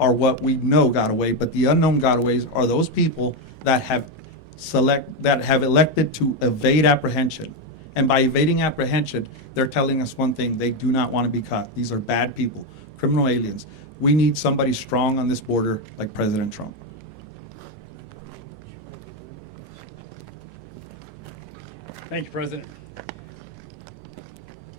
are what we know got away, but the unknown gotaways are those people that have elected to evade apprehension. And by evading apprehension, they're telling us one thing: they do not want to be caught. These are bad people, criminal aliens. We need somebody strong on this border like President Trump. Thank you, President.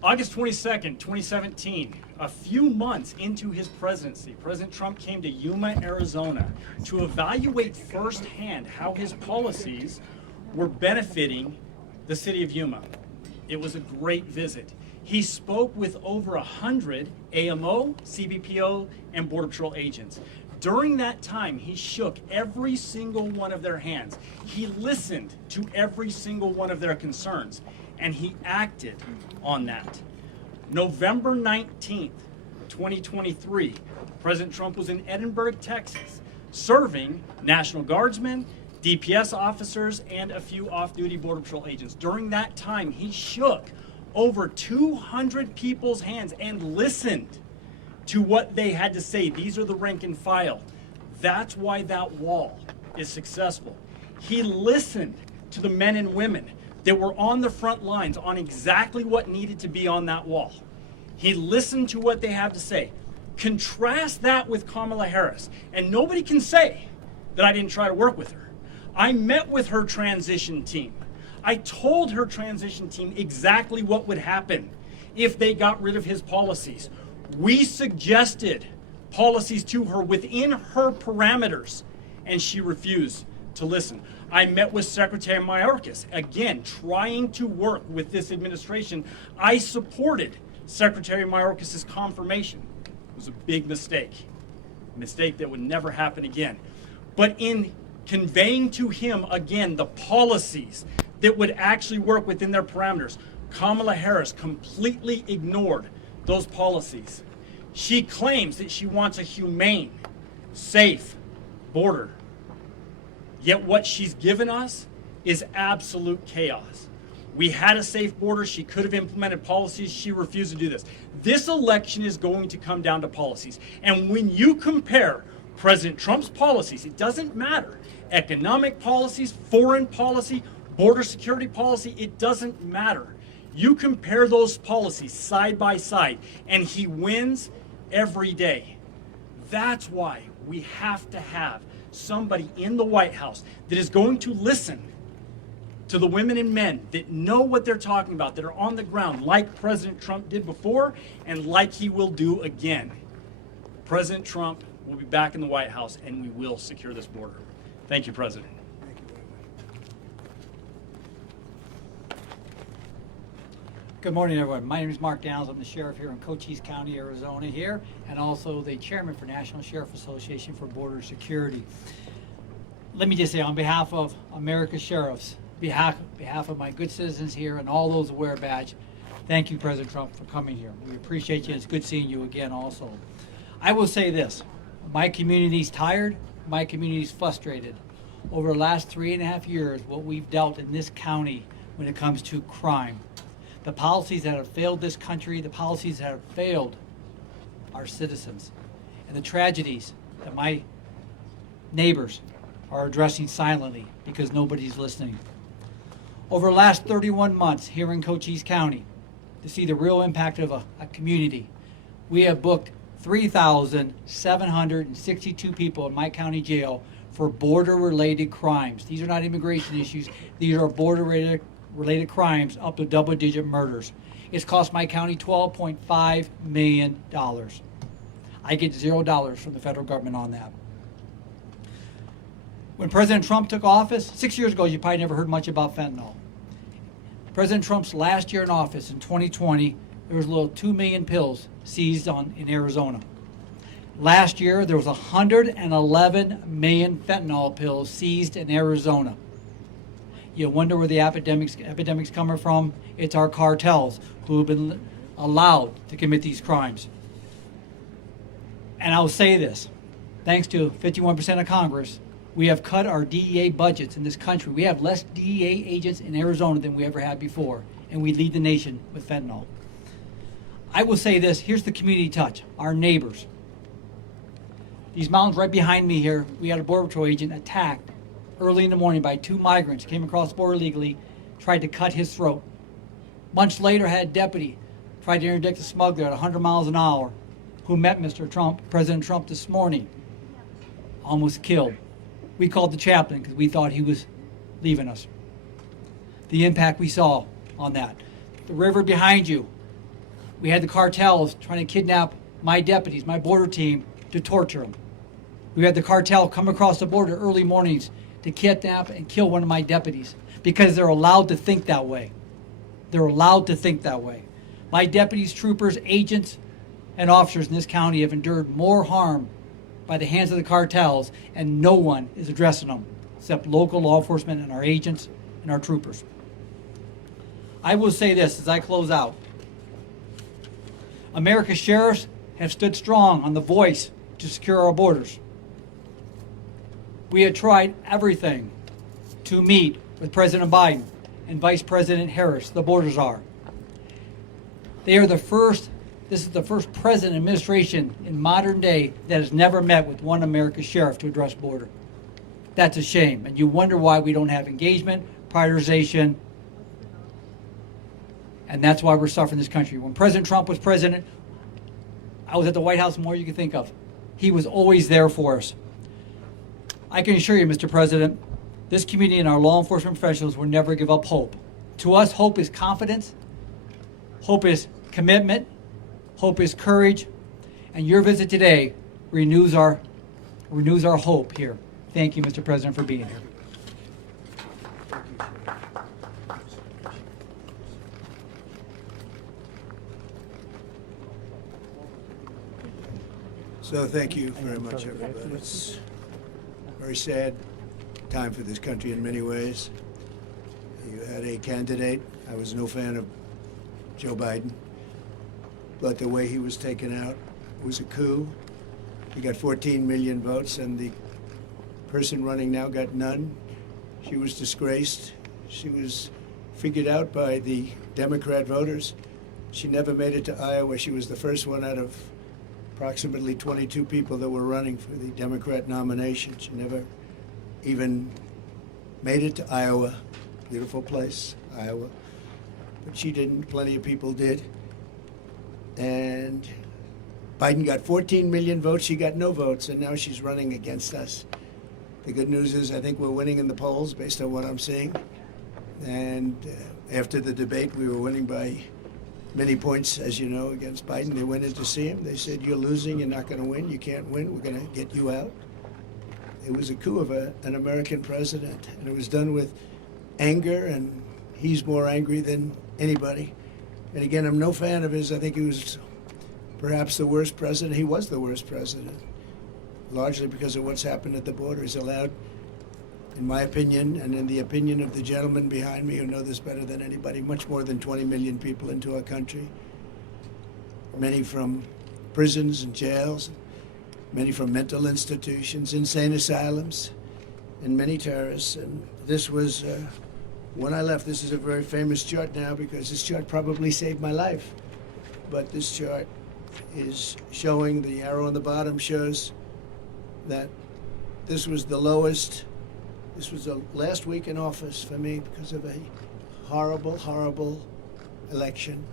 August 22nd, 2017, a few months into his presidency, President Trump came to Yuma, Arizona to evaluate firsthand how his policies were benefiting the city of Yuma. It was a great visit. He spoke with over 100 AMO, CBPO, and Border Patrol agents. During that time, he shook every single one of their hands. He listened to every single one of their concerns, and he acted on that. November 19th, 2023, President Trump was in Edinburgh, Texas, serving National Guardsmen, DPS officers, and a few off-duty Border Patrol agents. During that time, he shook over 200 people's hands and listened to what they had to say. These are the rank and file. That's why that wall is successful. He listened to the men and women that were on the front lines on exactly what needed to be on that wall. He listened to what they have to say. Contrast that with Kamala Harris, and nobody can say that I didn't try to work with her. I met with her transition team. I told her transition team exactly what would happen if they got rid of his policies. We suggested policies to her within her parameters, and she refused to listen. I met with Secretary Mayorkas, again, trying to work with this administration. I supported Secretary Mayorkas' confirmation. It was a big mistake, a mistake that would never happen again. But in conveying to him, again, the policies that would actually work within their parameters, Kamala Harris completely ignored those policies. She claims that she wants a humane, safe border. Yet what she's given us is absolute chaos. We had a safe border. She could have implemented policies. She refused to do this. This election is going to come down to policies. And when you compare President Trump's policies, it doesn't matter. Economic policies, foreign policy, border security policy, it doesn't matter. You compare those policies side by side, and he wins every day. That's why we have to have somebody in the White House that is going to listen to the women and men that know what they're talking about, that are on the ground, like President Trump did before, and like he will do again. President Trump will be back in the White House, and we will secure this border. Thank you, President. Good morning, everyone. My name is Mark Downs. I'm the sheriff here in Cochise County, Arizona here, and also the chairman for National Sheriff Association for Border Security. Let me just say, on behalf of America's sheriffs, behalf of my good citizens here and all those who wear a badge, thank you, President Trump, for coming here. We appreciate you. It's good seeing you again also. I will say this, my community's tired, my community's frustrated. Over the last 3.5 years, what we've dealt in this county when it comes to crime, the policies that have failed this country, the policies that have failed our citizens, and the tragedies that my neighbors are addressing silently because nobody's listening. Over the last 31 months here in Cochise County, to see the real impact of a community, we have booked 3,762 people in my county jail for border-related crimes. These are not immigration issues. These are border-related crimes, up to double-digit murders. It's cost my county $12.5 million. I get $0 from the federal government on that. When President Trump took office, 6 years ago, you probably never heard much about fentanyl. President Trump's last year in office, in 2020, there was a little 2 million pills seized in Arizona. Last year, there was 111 million fentanyl pills seized in Arizona. You wonder where the epidemic's coming from? It's our cartels who have been allowed to commit these crimes. And I'll say this, thanks to 51% of Congress, we have cut our DEA budgets in this country. We have less DEA agents in Arizona than we ever had before, and we lead the nation with fentanyl. I will say this, here's the community touch, our neighbors. These mountains right behind me here, we had a Border Patrol agent attacked early in the morning by 2 migrants, came across the border illegally, tried to cut his throat. Months later, had a deputy tried to interdict a smuggler at 100 miles an hour who met Mr. Trump, President Trump, this morning, almost killed. We called the chaplain because we thought he was leaving us. The impact we saw on that. The river behind you, we had the cartels trying to kidnap my deputies, my border team, to torture them. We had the cartel come across the border early mornings to kidnap and kill one of my deputies because they're allowed to think that way. They're allowed to think that way. My deputies, troopers, agents, and officers in this county have endured more harm by the hands of the cartels, and no one is addressing them except local law enforcement and our agents and our troopers. I will say this as I close out. America's sheriffs have stood strong on the voice to secure our borders. We have tried everything to meet with President Biden and Vice President Harris, the border czar. This is the first president administration in modern day that has never met with one America's sheriff to address border. That's a shame, and you wonder why we don't have engagement, prioritization, and that's why we're suffering in this country. When President Trump was president, I was at the White House more you can think of. He was always there for us. I can assure you, Mr. President, this community and our law enforcement professionals will never give up hope. To us, hope is confidence, hope is commitment, hope is courage, and your visit today renews our hope here. Thank you, Mr. President, for being here. So thank you very much, everybody. It's a very sad time for this country in many ways. You had a candidate. I was no fan of Joe Biden, but the way he was taken out was a coup. He got 14 million votes, and the person running now got none. She was disgraced. She was figured out by the Democrat voters. She never made it to Iowa. She was the first one out of approximately 22 people that were running for the Democrat nomination. She never even made it to Iowa. Beautiful place, Iowa. But she didn't. Plenty of people did. And Biden got 14 million votes. She got no votes, and now she's running against us. The good news is I think we're winning in the polls based on what I'm seeing. And after the debate, we were winning by many points, as you know, against Biden. They went in to see him. They said, "You're losing. You're not going to win. You can't win. We're going to get you out." It was a coup of an American president, and it was done with anger, and he's more angry than anybody. And again, I'm no fan of his. I think he was perhaps the worst president. He was the worst president, largely because of what's happened at the border. He's allowed, in my opinion, and in the opinion of the gentleman behind me who know this better than anybody, much more than 20 million people into our country. Many from prisons and jails, many from mental institutions, insane asylums, and many terrorists. And this was, when I left, this is a very famous chart now because this chart probably saved my life. But this chart is showing, the arrow on the bottom shows that this was the lowest. This was the last week in office for me because of a horrible, horrible election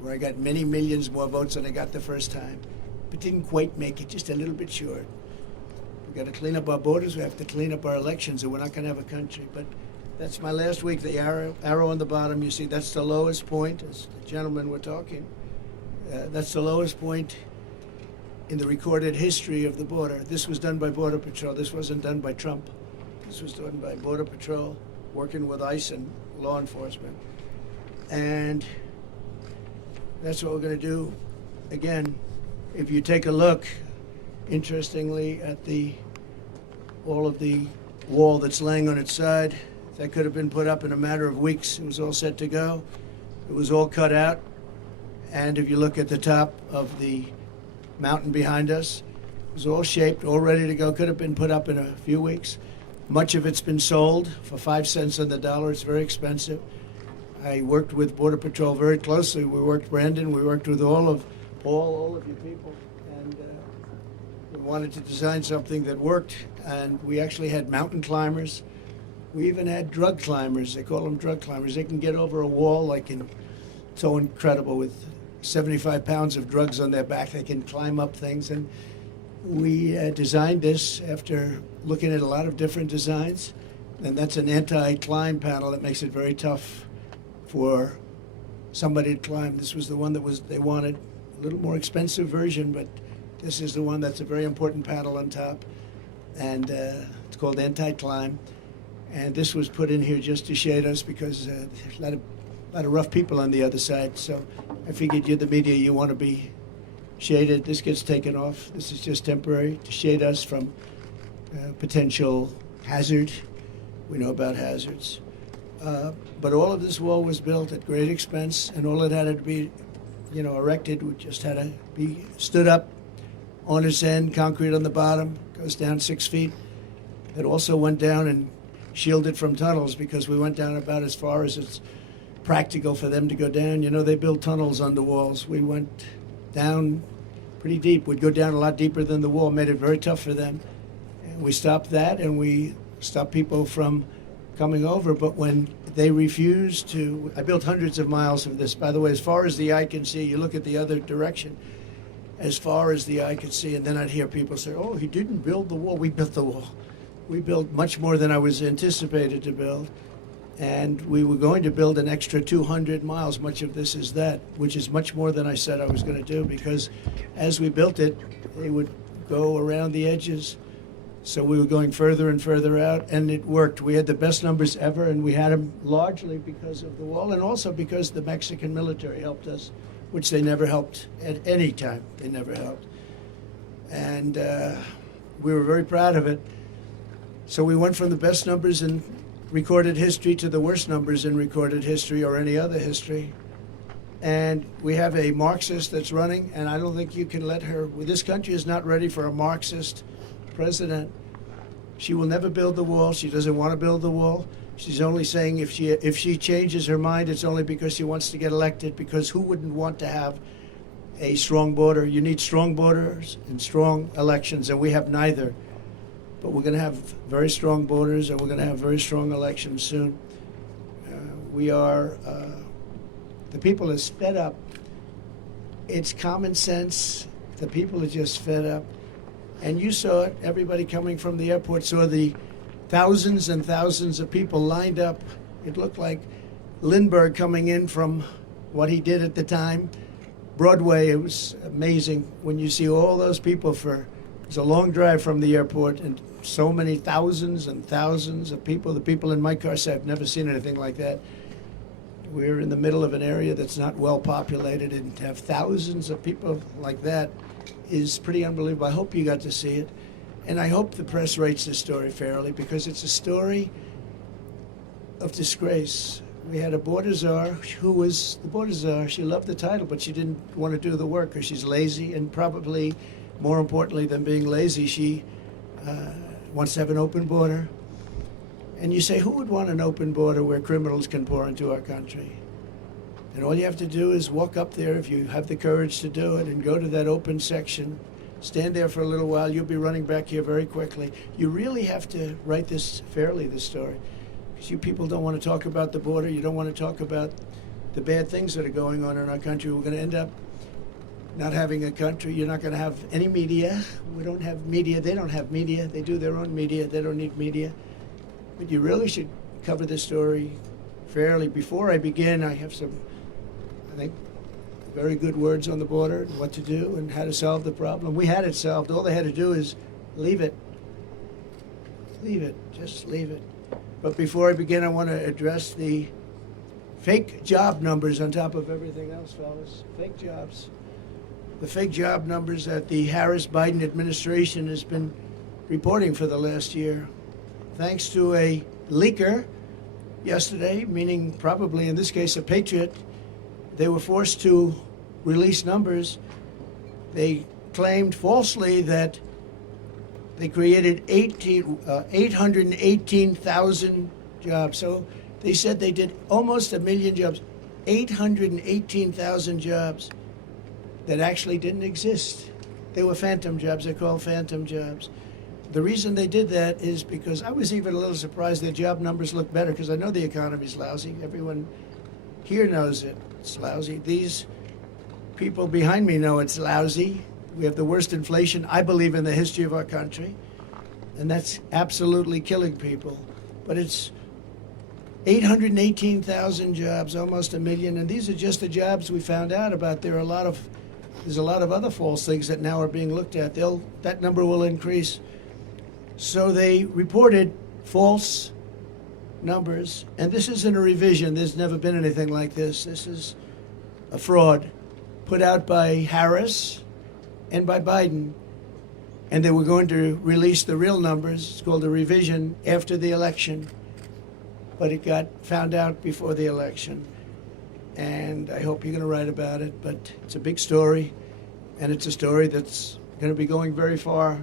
where I got many millions more votes than I got the first time, but didn't quite make it, just a little bit short. We've got to clean up our borders. We have to clean up our elections, or we're not going to have a country. But that's my last week. The arrow on the bottom, you see, that's the lowest point. As the gentlemen were talking, that's the lowest point in the recorded history of the border. This was done by Border Patrol. This wasn't done by Trump. This was done by Border Patrol, working with ICE and law enforcement. And that's what we're going to do. Again, if you take a look, interestingly, at all of the wall that's laying on its side, that could have been put up in a matter of weeks. It was all set to go. It was all cut out. And if you look at the top of the mountain behind us, it was all shaped, all ready to go. Could have been put up in a few weeks. Much of it's been sold for 5 cents on the dollar. It's very expensive. I worked with Border Patrol very closely. We worked, Brandon, we worked with all of you people. And We wanted to design something that worked, and we actually had mountain climbers. We even had drug climbers. They call them drug climbers. They can get over a wall so incredible with 75 pounds of drugs on their back. They can climb up things. And we designed this after looking at a lot of different designs. And that's an anti-climb panel that makes it very tough for somebody to climb. This was the one they wanted. A little more expensive version, but this is the one that's a very important panel on top. And it's called anti-climb. And this was put in here just to shade us because there's a lot of rough people on the other side. So I figured you're the media, you want to be shaded. This gets taken off. This is just temporary to shade us from potential hazard. We know about hazards. But all of this wall was built at great expense, and all it had to be, erected. We just had to be stood up on its end, concrete on the bottom, goes down 6 feet. It also went down and shielded from tunnels because we went down about as far as it's practical for them to go down. They build tunnels under walls. We went down pretty deep. We'd go down a lot deeper than the wall, made it very tough for them. And we stopped that, and we stopped people from coming over. But when they refused to, I built hundreds of miles of this. By the way, as far as the eye can see, you look at the other direction, as far as the eye could see, and then I'd hear people say, oh, he didn't build the wall. We built the wall. We built much more than I was anticipated to build. And we were going to build an extra 200 miles. Much of this is that, which is much more than I said I was going to do, because as we built it, they would go around the edges. So we were going further and further out, and it worked. We had the best numbers ever, and we had them largely because of the wall, and also because the Mexican military helped us, which they never helped at any time. They never helped. And we were very proud of it. So we went from the best numbers in recorded history to the worst numbers in recorded history or any other history. And we have a Marxist that's running, and I don't think you can let her. This country is not ready for a Marxist president. She will never build the wall. She doesn't want to build the wall. She's only saying if she changes her mind, it's only because she wants to get elected, because who wouldn't want to have a strong border? You need strong borders and strong elections, and we have neither. But we're going to have very strong borders, and we're going to have very strong elections soon. The people are fed up. It's common sense. The people are just fed up. And you saw it. Everybody coming from the airport saw the thousands and thousands of people lined up. It looked like Lindbergh coming in from what he did at the time. Broadway, it was amazing when you see all those people it's a long drive from the airport, and so many thousands and thousands of people. The people in my car say, I've never seen anything like that. We're in the middle of an area that's not well populated, and to have thousands of people like that is pretty unbelievable. I hope you got to see it. And I hope the press rates this story fairly, because it's a story of disgrace. We had a border czar who was the border czar. She loved the title, but she didn't want to do the work because she's lazy, and probably more importantly than being lazy, she wants to have an open border. And you say, who would want an open border where criminals can pour into our country? And all you have to do is walk up there, if you have the courage to do it, and go to that open section. Stand there for a little while. You'll be running back here very quickly. You really have to write this fairly, this story. Because you people don't want to talk about the border. You don't want to talk about the bad things that are going on in our country. We're going to end up not having a country. You're not going to have any media. We don't have media. They don't have media. They do their own media. They don't need media. But you really should cover this story fairly. Before I begin, I have some, I think, very good words on the border and what to do and how to solve the problem. We had it solved. All they had to do is leave it. Leave it. Just leave it. But before I begin, I want to address the fake job numbers on top of everything else, fellas. Fake jobs. The fake job numbers that the Harris-Biden administration has been reporting for the last year. Thanks to a leaker yesterday, meaning probably in this case a patriot, they were forced to release numbers. They claimed falsely that they created 818,000 jobs. So they said they did almost 1 million jobs, 818,000 jobs that actually didn't exist. They were phantom jobs. They're called phantom jobs. The reason they did that is because I was even a little surprised their job numbers look better, because I know the economy's lousy. Everyone here knows it. It's lousy. These people behind me know it's lousy. We have the worst inflation, I believe, in the history of our country. And that's absolutely killing people. But it's 818,000 jobs, almost a million. And these are just the jobs we found out about. There's a lot of other false things that now are being looked at. That number will increase. So they reported false numbers. And this isn't a revision. There's never been anything like this. This is a fraud put out by Harris and by Biden. And they were going to release the real numbers. It's called a revision after the election. But it got found out before the election. And I hope you're going to write about it. But it's a big story. And it's a story that's going to be going very far.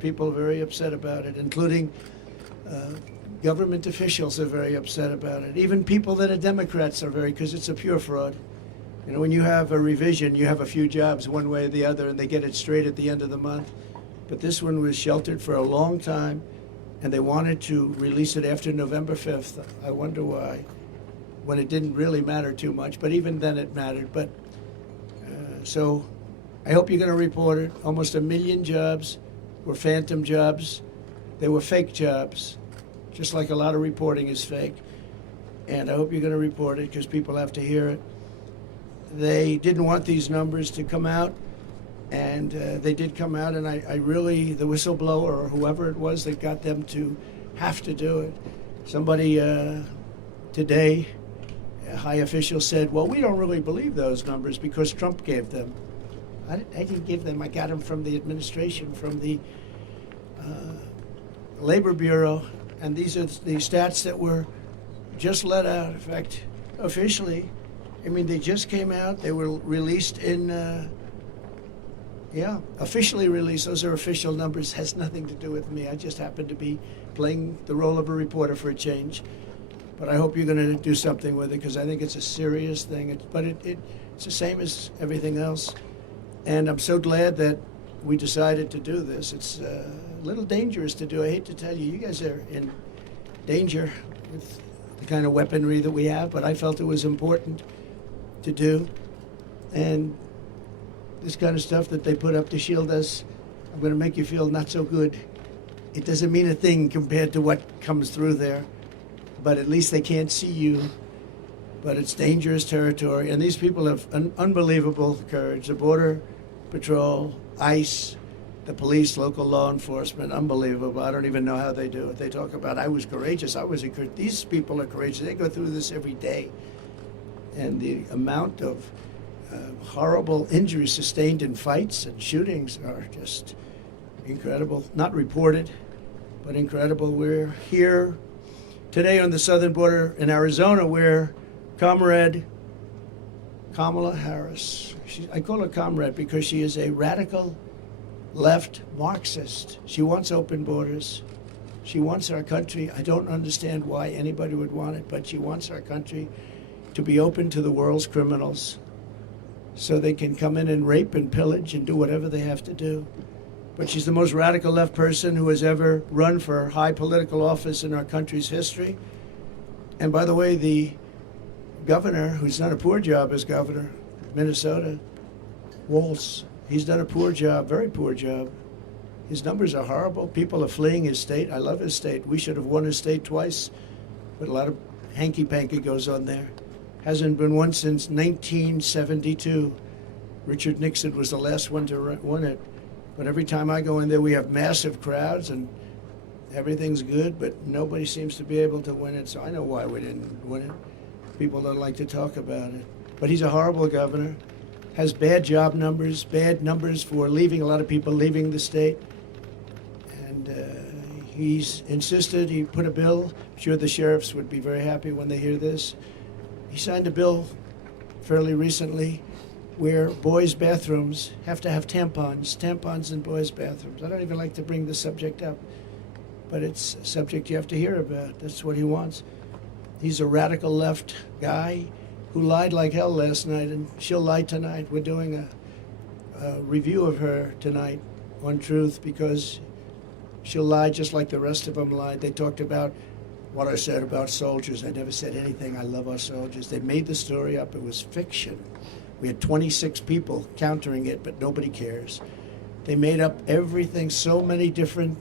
People are very upset about it, including government officials are very upset about it. Even people that are Democrats are because it's a pure fraud. You know, when you have a revision, you have a few jobs one way or the other, and they get it straight at the end of the month. But this one was sheltered for a long time, and they wanted to release it after November 5th. I wonder why, when it didn't really matter too much, but even then it mattered. But so I hope you're going to report it. Almost 1 million jobs were phantom jobs. They were fake jobs, just like a lot of reporting is fake. And I hope you're going to report it because people have to hear it. They didn't want these numbers to come out, and they did come out, and I really, the whistleblower or whoever it was that got them to have to do it. Somebody today, a high official said, well, we don't really believe those numbers because Trump gave them. I didn't give them. I got them from the administration, from the Labor Bureau, and these are the stats that were just let out. In fact, officially, I mean, they just came out. They were released in, officially released. Those are official numbers. Has nothing to do with me. I just happen to be playing the role of a reporter for a change. But I hope you're going to do something with it because I think it's a serious thing. But it's the same as everything else. And I'm so glad that we decided to do this. It's a little dangerous to do. I hate to tell you, you guys are in danger with the kind of weaponry that we have, but I felt it was important to do. And this kind of stuff that they put up to shield us, I'm going to make you feel not so good. It doesn't mean a thing compared to what comes through there, but at least they can't see you. But it's dangerous territory, and these people have unbelievable courage. The Border Patrol, ICE, the police, local law enforcement, unbelievable. I don't even know how they do it. They talk about, I was courageous. These people are courageous. They go through this every day. And the amount of horrible injuries sustained in fights and shootings are just incredible. Not reported, but incredible. We're here today on the southern border in Arizona where Comrade Kamala Harris, I call her comrade because she is a radical left Marxist. She wants open borders. She wants our country. I don't understand why anybody would want it, but she wants our country to be open to the world's criminals so they can come in and rape and pillage and do whatever they have to do. But she's the most radical left person who has ever run for high political office in our country's history. And by the way, the governor, who's done a poor job as governor of Minnesota, Walz, he's done a poor job, very poor job. His numbers are horrible. People are fleeing his state. I love his state. We should have won his state twice, but a lot of hanky-panky goes on there. Hasn't been won since 1972. Richard Nixon was the last one to win it. But every time I go in there, we have massive crowds and everything's good, but nobody seems to be able to win it. So I know why we didn't win it. People don't like to talk about it. But he's a horrible governor, has bad job numbers, bad numbers for leaving, a lot of people leaving the state. And he's insisted, he put a bill, I'm sure the sheriffs would be very happy when they hear this. He signed a bill fairly recently where boys' bathrooms have to have tampons in boys' bathrooms. I don't even like to bring the subject up, but it's a subject you have to hear about. That's what he wants. He's a radical left guy who lied like hell last night, and she'll lie tonight. We're doing a review of her tonight on Truth, because she'll lie just like the rest of them lied. They talked about what I said about soldiers. I never said anything. I love our soldiers. They made the story up. It was fiction. We had 26 people countering it, but nobody cares. They made up everything, so many different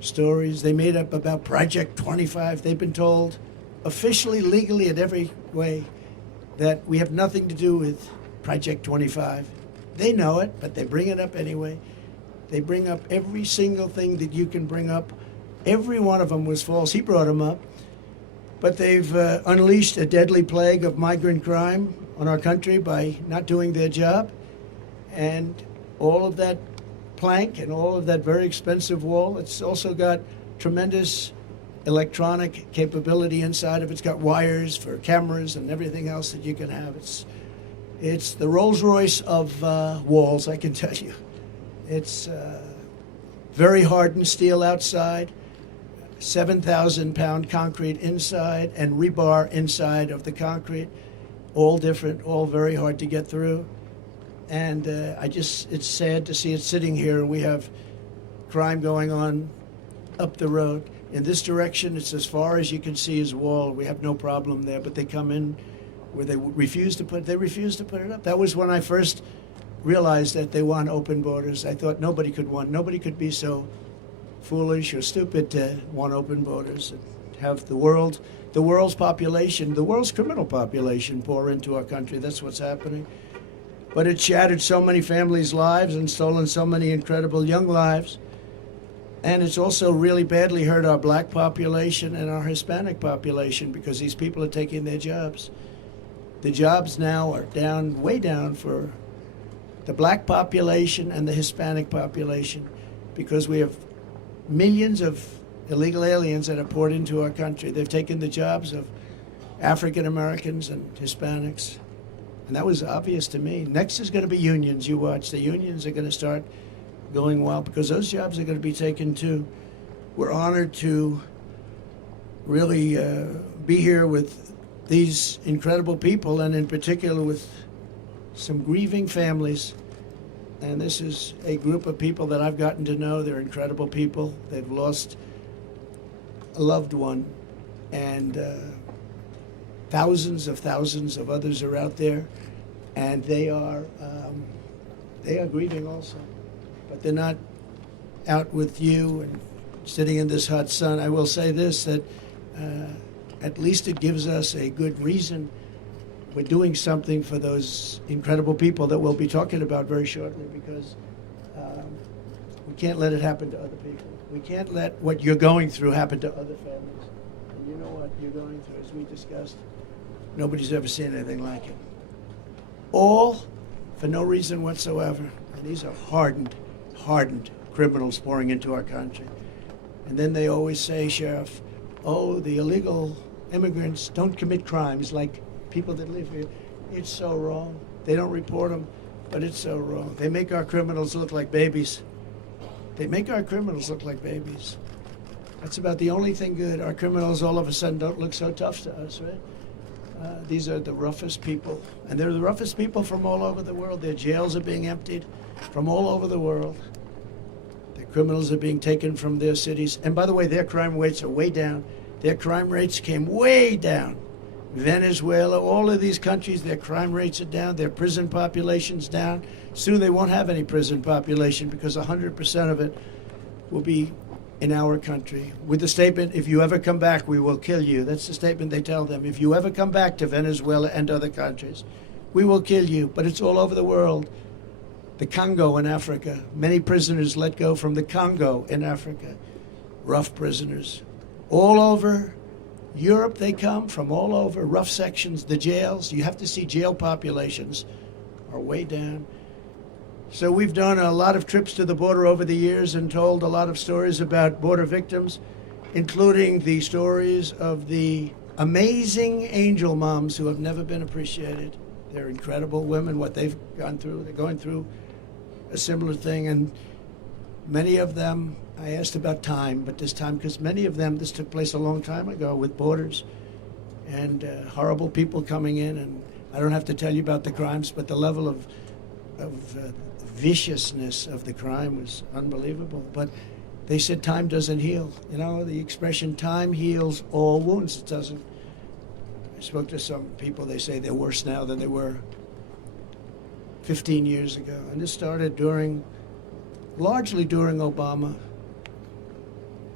stories. They made up about Project 25. They've been told officially, legally, in every way that we have nothing to do with Project 25. They know it, but they bring it up anyway. They bring up every single thing that you can bring up. Every one of them was false. He brought them up. But they've unleashed a deadly plague of migrant crime on our country by not doing their job. And all of that plank and all of that very expensive wall, it's also got tremendous electronic capability inside of it. It's got wires for cameras and everything else that you can have. It's the Rolls Royce of walls, I can tell you. It's very hardened steel outside, 7,000-pound concrete inside, and rebar inside of the concrete. All different, all very hard to get through. And it's sad to see it sitting here. We have crime going on up the road. In this direction, it's as far as you can see is wall. We have no problem there, but they come in where they refuse to put it up. That was when I first realized that they want open borders. I thought nobody could be so foolish or stupid to want open borders and have the world's population, the world's criminal population pour into our country. That's what's happening. But it shattered so many families' lives and stolen so many incredible young lives. And it's also really badly hurt our black population and our Hispanic population, because these people are taking their jobs. The jobs now are down, way down for the black population and the Hispanic population, because we have millions of illegal aliens that have poured into our country. They've taken the jobs of African Americans and Hispanics. And that was obvious to me. Next is going to be unions. You watch. The unions are going to start going wild, because those jobs are going to be taken too. We're honored to really be here with these incredible people, and in particular with some grieving families. And this is a group of people that I've gotten to know. They're incredible people. They've lost a loved one, and thousands of others are out there, and they are grieving also. But they're not out with you and sitting in this hot sun. I will say this, that at least it gives us a good reason. We're doing something for those incredible people that we'll be talking about very shortly, because we can't let it happen to other people. We can't let what you're going through happen to other families. And you know what you're going through, as we discussed. Nobody's ever seen anything like it. All for no reason whatsoever. And these are hardened criminals pouring into our country. And then they always say, Sheriff, oh, the illegal immigrants don't commit crimes like people that live here. It's so wrong. They don't report them, but it's so wrong. They make our criminals look like babies. That's about the only thing good. Our criminals all of a sudden don't look so tough to us, right? These are the roughest people. And they're the roughest people from all over the world. Their jails are being emptied from all over the world. The criminals are being taken from their cities. And by the way, their crime rates are way down. Their crime rates came way down. Venezuela, all of these countries, their crime rates are down. Their prison population's down. Soon they won't have any prison population, because 100% of it will be in our country. With the statement, if you ever come back, we will kill you. That's the statement they tell them. If you ever come back to Venezuela and other countries, we will kill you. But it's all over the world. The Congo in Africa. Many prisoners let go from the Congo in Africa. Rough prisoners. All over Europe they come, from all over. Rough sections, the jails. You have to see jail populations are way down. So we've done a lot of trips to the border over the years and told a lot of stories about border victims, including the stories of the amazing angel moms who have never been appreciated. They're incredible women, what they've gone through. They're going through a similar thing, and many of them, I asked about time, but this time, because many of them, this took place a long time ago with borders, and horrible people coming in, and I don't have to tell you about the crimes, but the level of viciousness of the crime was unbelievable. But they said time doesn't heal. You know, the expression time heals all wounds. It doesn't. I spoke to some people, they say they're worse now than they were 15 years ago. And this started largely during Obama.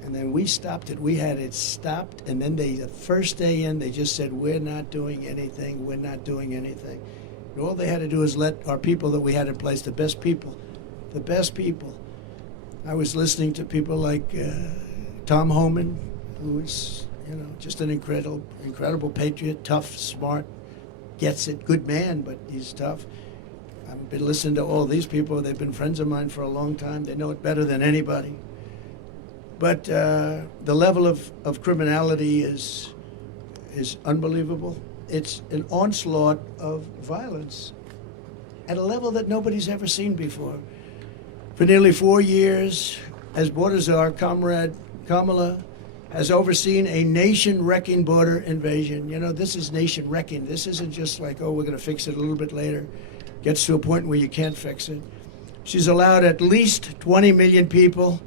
And then we stopped it. We had it stopped. And then the first day in, they just said, we're not doing anything. We're not doing anything. And all they had to do is let our people that we had in place, the best people. I was listening to people like Tom Homan, who is, just an incredible patriot, tough, smart, gets it, good man, but he's tough. I've been listening to all these people. They've been friends of mine for a long time. They know it better than anybody. But the level of criminality is unbelievable. It's an onslaught of violence at a level that nobody's ever seen before. For nearly 4 years, as border czar, Comrade Kamala has overseen a nation-wrecking border invasion. This is nation-wrecking. This isn't just like, oh, we're going to fix it a little bit later. Gets to a point where you can't fix it. She's allowed at least 20 million people,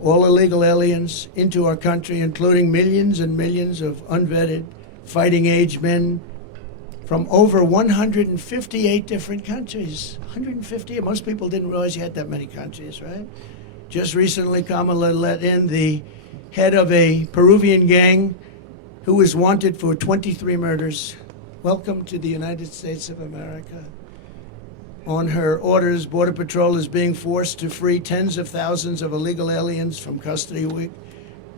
all illegal aliens, into our country, including millions and millions of unvetted, fighting-age men from over 158 different countries. 150. Most people didn't realize you had that many countries, right? Just recently, Kamala let in the head of a Peruvian gang who was wanted for 23 murders. Welcome to the United States of America. On her orders, Border Patrol is being forced to free tens of thousands of illegal aliens from custody week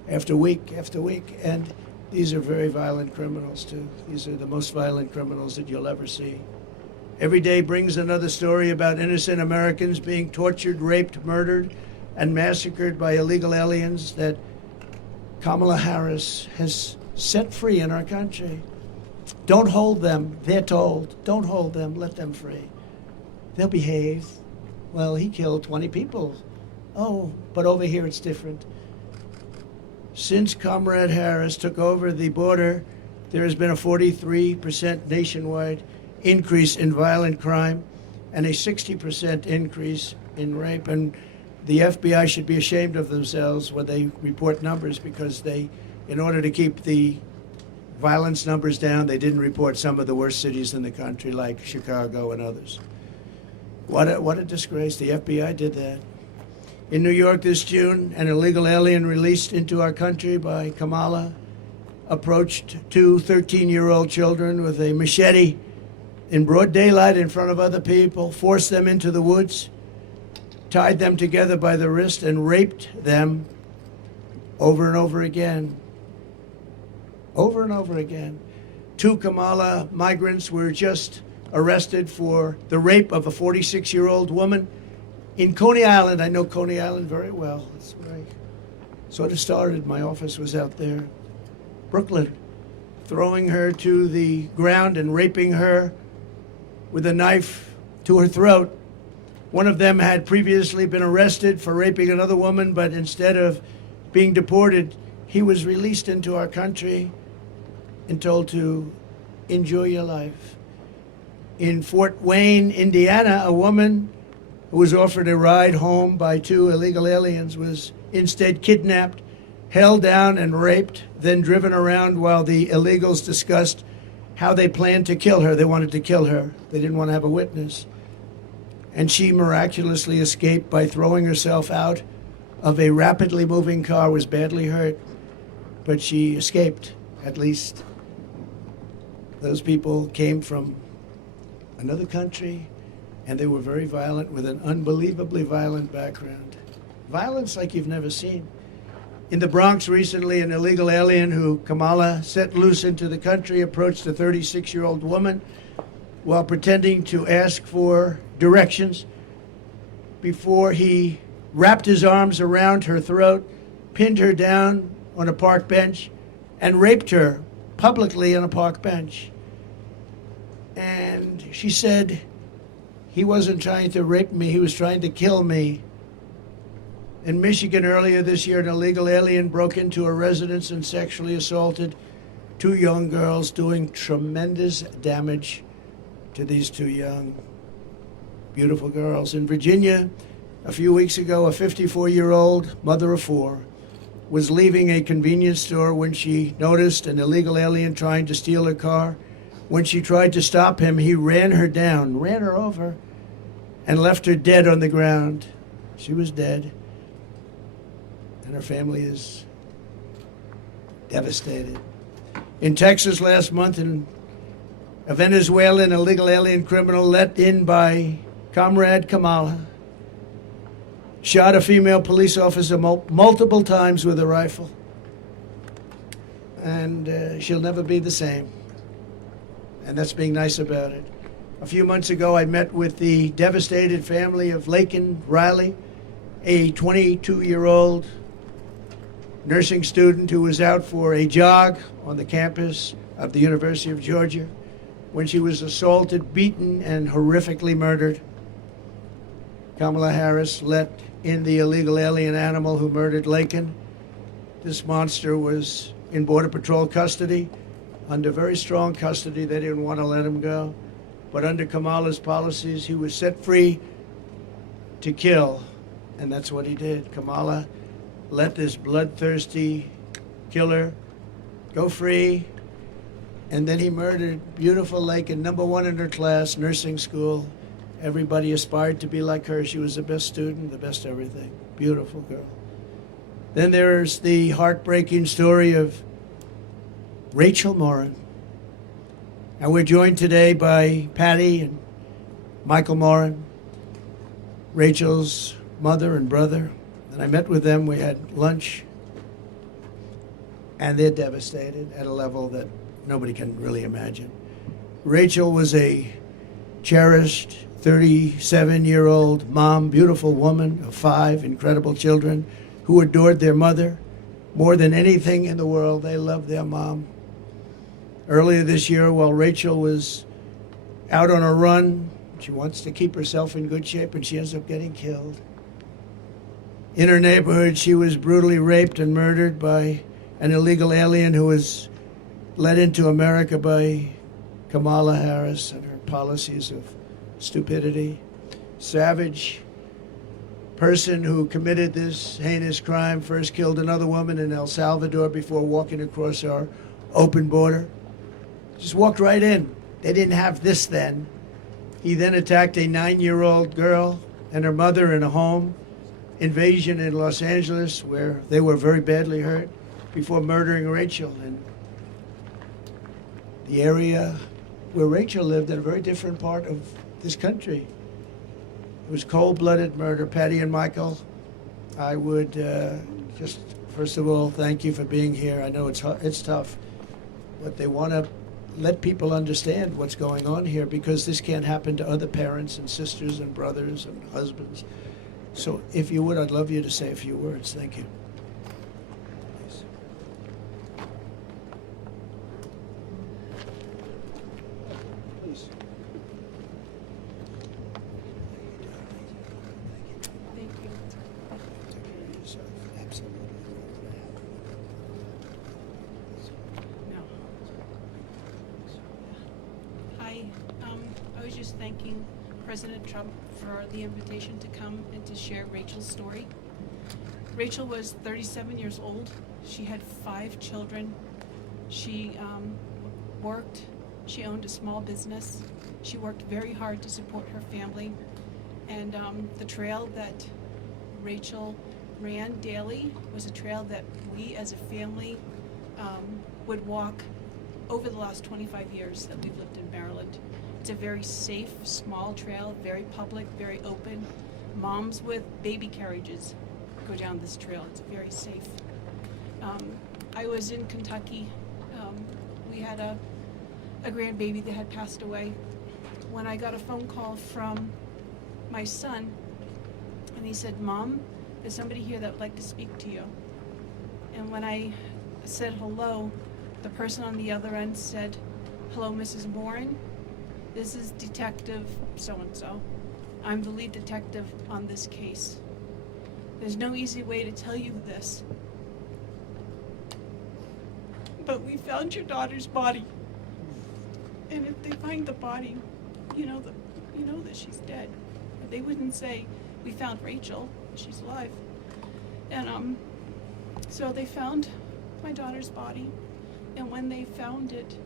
after week after week. And these are very violent criminals, too. These are the most violent criminals that you'll ever see. Every day brings another story about innocent Americans being tortured, raped, murdered, and massacred by illegal aliens that Kamala Harris has set free in our country. Don't hold them, they're told. Don't hold them, let them free. They'll behave. Well, he killed 20 people. Oh, but over here it's different. Since Comrade Harris took over the border, there has been a 43% nationwide increase in violent crime and a 60% increase in rape. And the FBI should be ashamed of themselves when they report numbers, because in order to keep the violence numbers down, they didn't report some of the worst cities in the country, like Chicago and others. What a disgrace. The FBI did that. In New York this June, an illegal alien released into our country by Kamala approached two 13-year-old children with a machete in broad daylight in front of other people, forced them into the woods, tied them together by the wrist, and raped them over and over again. Over and over again. Two Kamala migrants were just arrested for the rape of a 46-year-old woman in Coney Island. I know Coney Island very well. That's where I sort of started. My office was out there. Brooklyn. Throwing her to the ground and raping her with a knife to her throat. One of them had previously been arrested for raping another woman, but instead of being deported, he was released into our country and told to enjoy your life. In Fort Wayne, Indiana, a woman who was offered a ride home by two illegal aliens was instead kidnapped, held down and raped, then driven around while the illegals discussed how they planned to kill her. They wanted to kill her. They didn't want to have a witness. And she miraculously escaped by throwing herself out of a rapidly moving car, was badly hurt, but she escaped, at least. Those people came from another country, and they were very violent, with an unbelievably violent background. Violence like you've never seen. In the Bronx recently, an illegal alien who Kamala set loose into the country approached a 36-year-old woman while pretending to ask for directions before he wrapped his arms around her throat, pinned her down on a park bench, and raped her publicly on a park bench. And she said, he wasn't trying to rape me, he was trying to kill me. In Michigan earlier this year, an illegal alien broke into a residence and sexually assaulted two young girls, doing tremendous damage to these two young beautiful girls. In Virginia, a few weeks ago, a 54-year-old mother of four was leaving a convenience store when she noticed an illegal alien trying to steal her car. When she tried to stop him, he ran her down, ran her over, and left her dead on the ground. She was dead, and her family is devastated. In Texas last month, a Venezuelan illegal alien criminal let in by Comrade Kamala shot a female police officer multiple times with a rifle, and she'll never be the same. And that's being nice about it. A few months ago, I met with the devastated family of Laken Riley, a 22-year-old nursing student who was out for a jog on the campus of the University of Georgia when she was assaulted, beaten, and horrifically murdered. Kamala Harris let in the illegal alien animal who murdered Laken. This monster was in Border Patrol custody, under very strong custody. They didn't want to let him go. But under Kamala's policies, he was set free to kill, and that's what he did. Kamala let this bloodthirsty killer go free, and then he murdered beautiful Laken, #1 in her class, nursing school. Everybody aspired to be like her. She was the best student, the best everything. Beautiful girl. Then there's the heartbreaking story of Rachel Morin. And we're joined today by Patty and Michael Morin, Rachel's mother and brother. And I met with them. We had lunch. And they're devastated at a level that nobody can really imagine. Rachel was a cherished 37-year-old mom, beautiful woman of 5 incredible children who adored their mother more than anything in the world. They loved their mom. Earlier this year, while Rachel was out on a run, she wants to keep herself in good shape, and she ends up getting killed. In her neighborhood, she was brutally raped and murdered by an illegal alien who was led into America by Kamala Harris and her policies of stupidity. Savage person who committed this heinous crime first killed another woman in El Salvador before walking across our open border. Just walked right in. They didn't have this then. He then attacked a 9-year-old girl and her mother in a home invasion in Los Angeles where they were very badly hurt before murdering Rachel. And the area where Rachel lived in a very different part of this country. It was cold-blooded murder. Patty and Michael, I would just, first of all, thank you for being here. I know it's tough, but they want to let people understand what's going on here because this can't happen to other parents and sisters and brothers and husbands. So if you would, I'd love you to say a few words. Thank you. Please. Please. Thank you. Take care of yourself. Absolutely. No. Hi, I was just thanking President Trump for the invitation to come and to share Rachel's story. Rachel was 37 years old. She had 5 children. She worked. She owned a small business. She worked very hard to support her family. And the trail that Rachel ran daily was a trail that we as a family would walk over the last 25 years that we've lived in Maryland. It's a very safe, small trail, very public, very open. Moms with baby carriages go down this trail. It's very safe. I was in Kentucky. We had a grandbaby that had passed away. When I got a phone call from my son, and he said, "Mom, there's somebody here that would like to speak to you." And when I said hello, the person on the other end said, "Hello, Mrs. Morin. This is Detective so-and-so. I'm the lead detective on this case. There's no easy way to tell you this, but we found your daughter's body. And if they find the body, you know that she's dead." They wouldn't say, we found Rachel, she's alive. And so they found my daughter's body, and when they found it,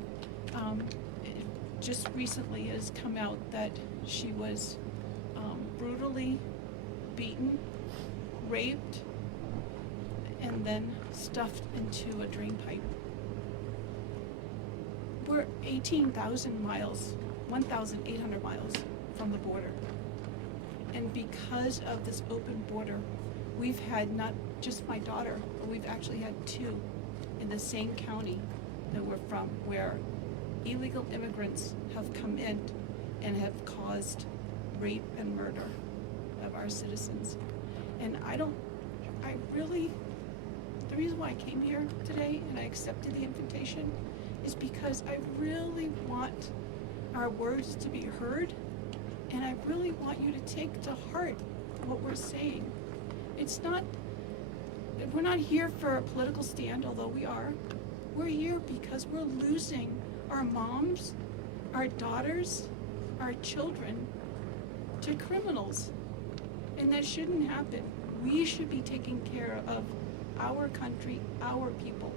it just recently has come out that she was brutally beaten, raped, and then stuffed into a drain pipe. We're 18,000 miles, 1,800 miles from the border. And because of this open border, we've had not just my daughter, but we've actually had two in the same county that we're from, where illegal immigrants have come in and have caused rape and murder of our citizens. And the reason why I came here today and I accepted the invitation is because I really want our words to be heard, and I really want you to take to heart what we're saying. We're not here for a political stand, although we are. We're here because we're losing our moms, our daughters, our children to criminals. And that shouldn't happen. We should be taking care of our country, our people.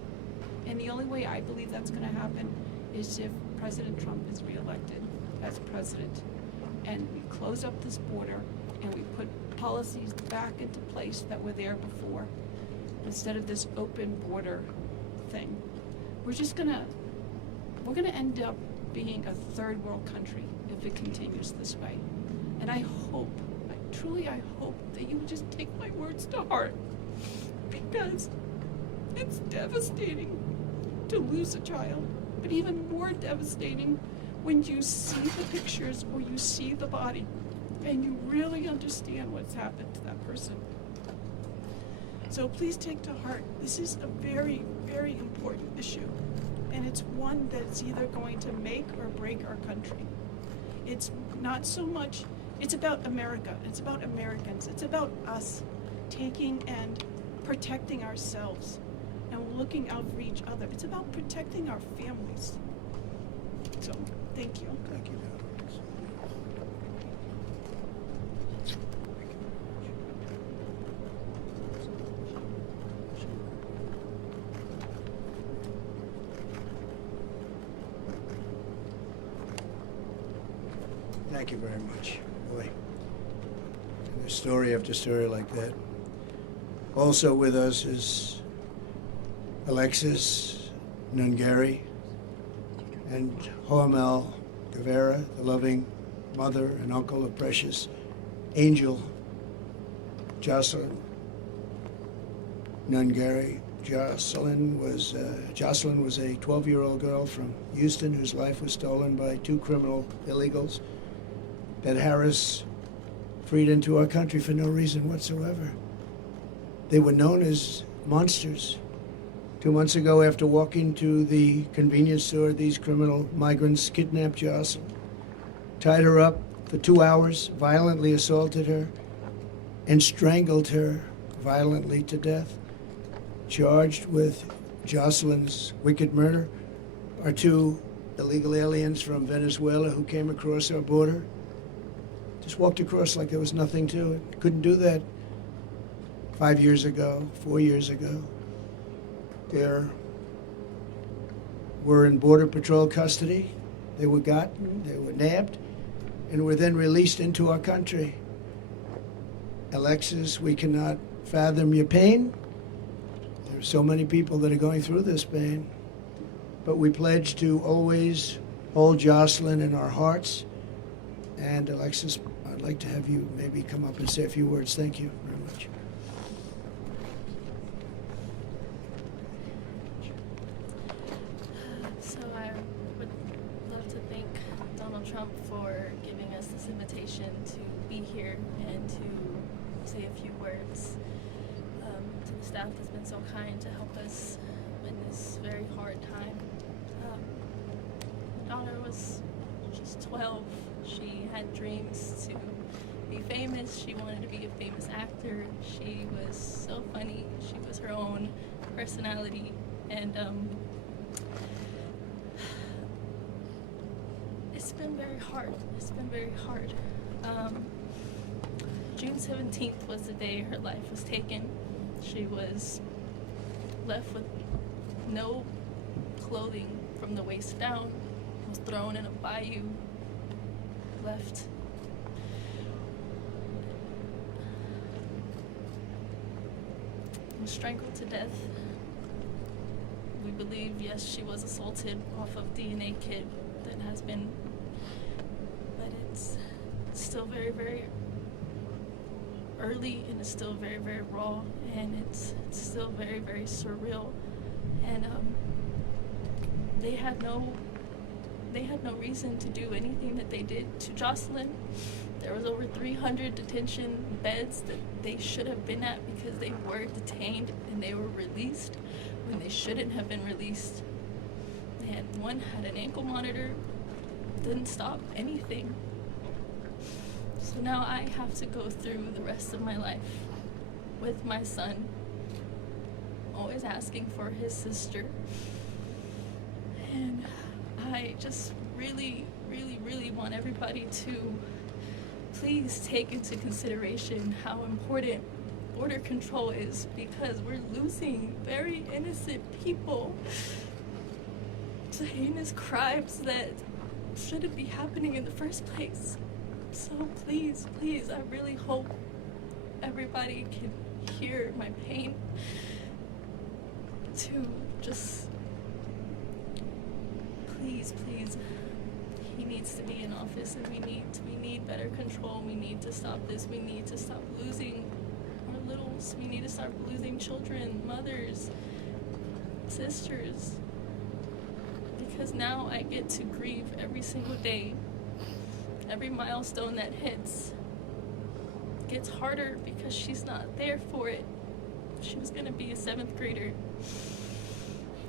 And the only way I believe that's going to happen is if President Trump is reelected as president, and we close up this border and we put policies back into place that were there before, instead of this open border thing. We're gonna end up being a third world country if it continues this way. And I hope that you would just take my words to heart, because it's devastating to lose a child, but even more devastating when you see the pictures or you see the body and you really understand what's happened to that person. So please take to heart, this is a very, very important issue, and it's one that's either going to make or break our country. It's not so much, it's about America, it's about Americans, it's about us taking and protecting ourselves and looking out for each other. It's about protecting our families. So, thank you. Thank you. Thank you very much. Boy, and there's story after story like that. Also with us is Alexis Nungari and Hoamel Guevara, the loving mother and uncle of precious Angel Jocelyn Nungari. Jocelyn was a 12-year-old girl from Houston whose life was stolen by two criminal illegals that Harris freed into our country for no reason whatsoever. They were known as monsters. 2 months ago, after walking to the convenience store, these criminal migrants kidnapped Jocelyn, tied her up for 2 hours, violently assaulted her, and strangled her violently to death. Charged with Jocelyn's wicked murder are two illegal aliens from Venezuela who came across our border. Just walked across like there was nothing to it. Couldn't do that 5 years ago, 4 years ago. They were in Border Patrol custody. They were gotten, they were nabbed, and were then released into our country. Alexis, we cannot fathom your pain. There are so many people that are going through this pain. But we pledge to always hold Jocelyn in our hearts. And Alexis, I'd like to have you maybe come up and say a few words. Thank you very much. So I would love to thank Donald Trump for giving us this invitation to be here and to say a few words to the staff that's been so kind to help us in this very hard time. My daughter was just 12. She had dreams to be famous. She wanted to be a famous actor. She was so funny. She was her own personality. And it's been very hard. It's been very hard. June 17th was the day her life was taken. She was left with no clothing from the waist down, was thrown in a bayou, left. Was strangled to death. We believe, yes, she was assaulted off of DNA kit that has been, but it's still very, very early, and it's still very, very raw, and it's still very, very surreal. And they had no reason to do anything that they did to Jocelyn. There was over 300 detention beds that they should have been at because they were detained and they were released when they shouldn't have been released. One had an ankle monitor, didn't stop anything. So now I have to go through the rest of my life with my son, always asking for his sister. And I just really, really, really want everybody to please take into consideration how important border control is, because we're losing very innocent people to heinous crimes that shouldn't be happening in the first place. So please, please, I really hope everybody can hear my pain, to just please, please, he needs to be in office, and we need better control. We need to stop this. We need to stop losing our littles. We need to start losing children, mothers, sisters, because now I get to grieve every single day. Every milestone that hits gets harder because she's not there for it. She was gonna be a 7th grader.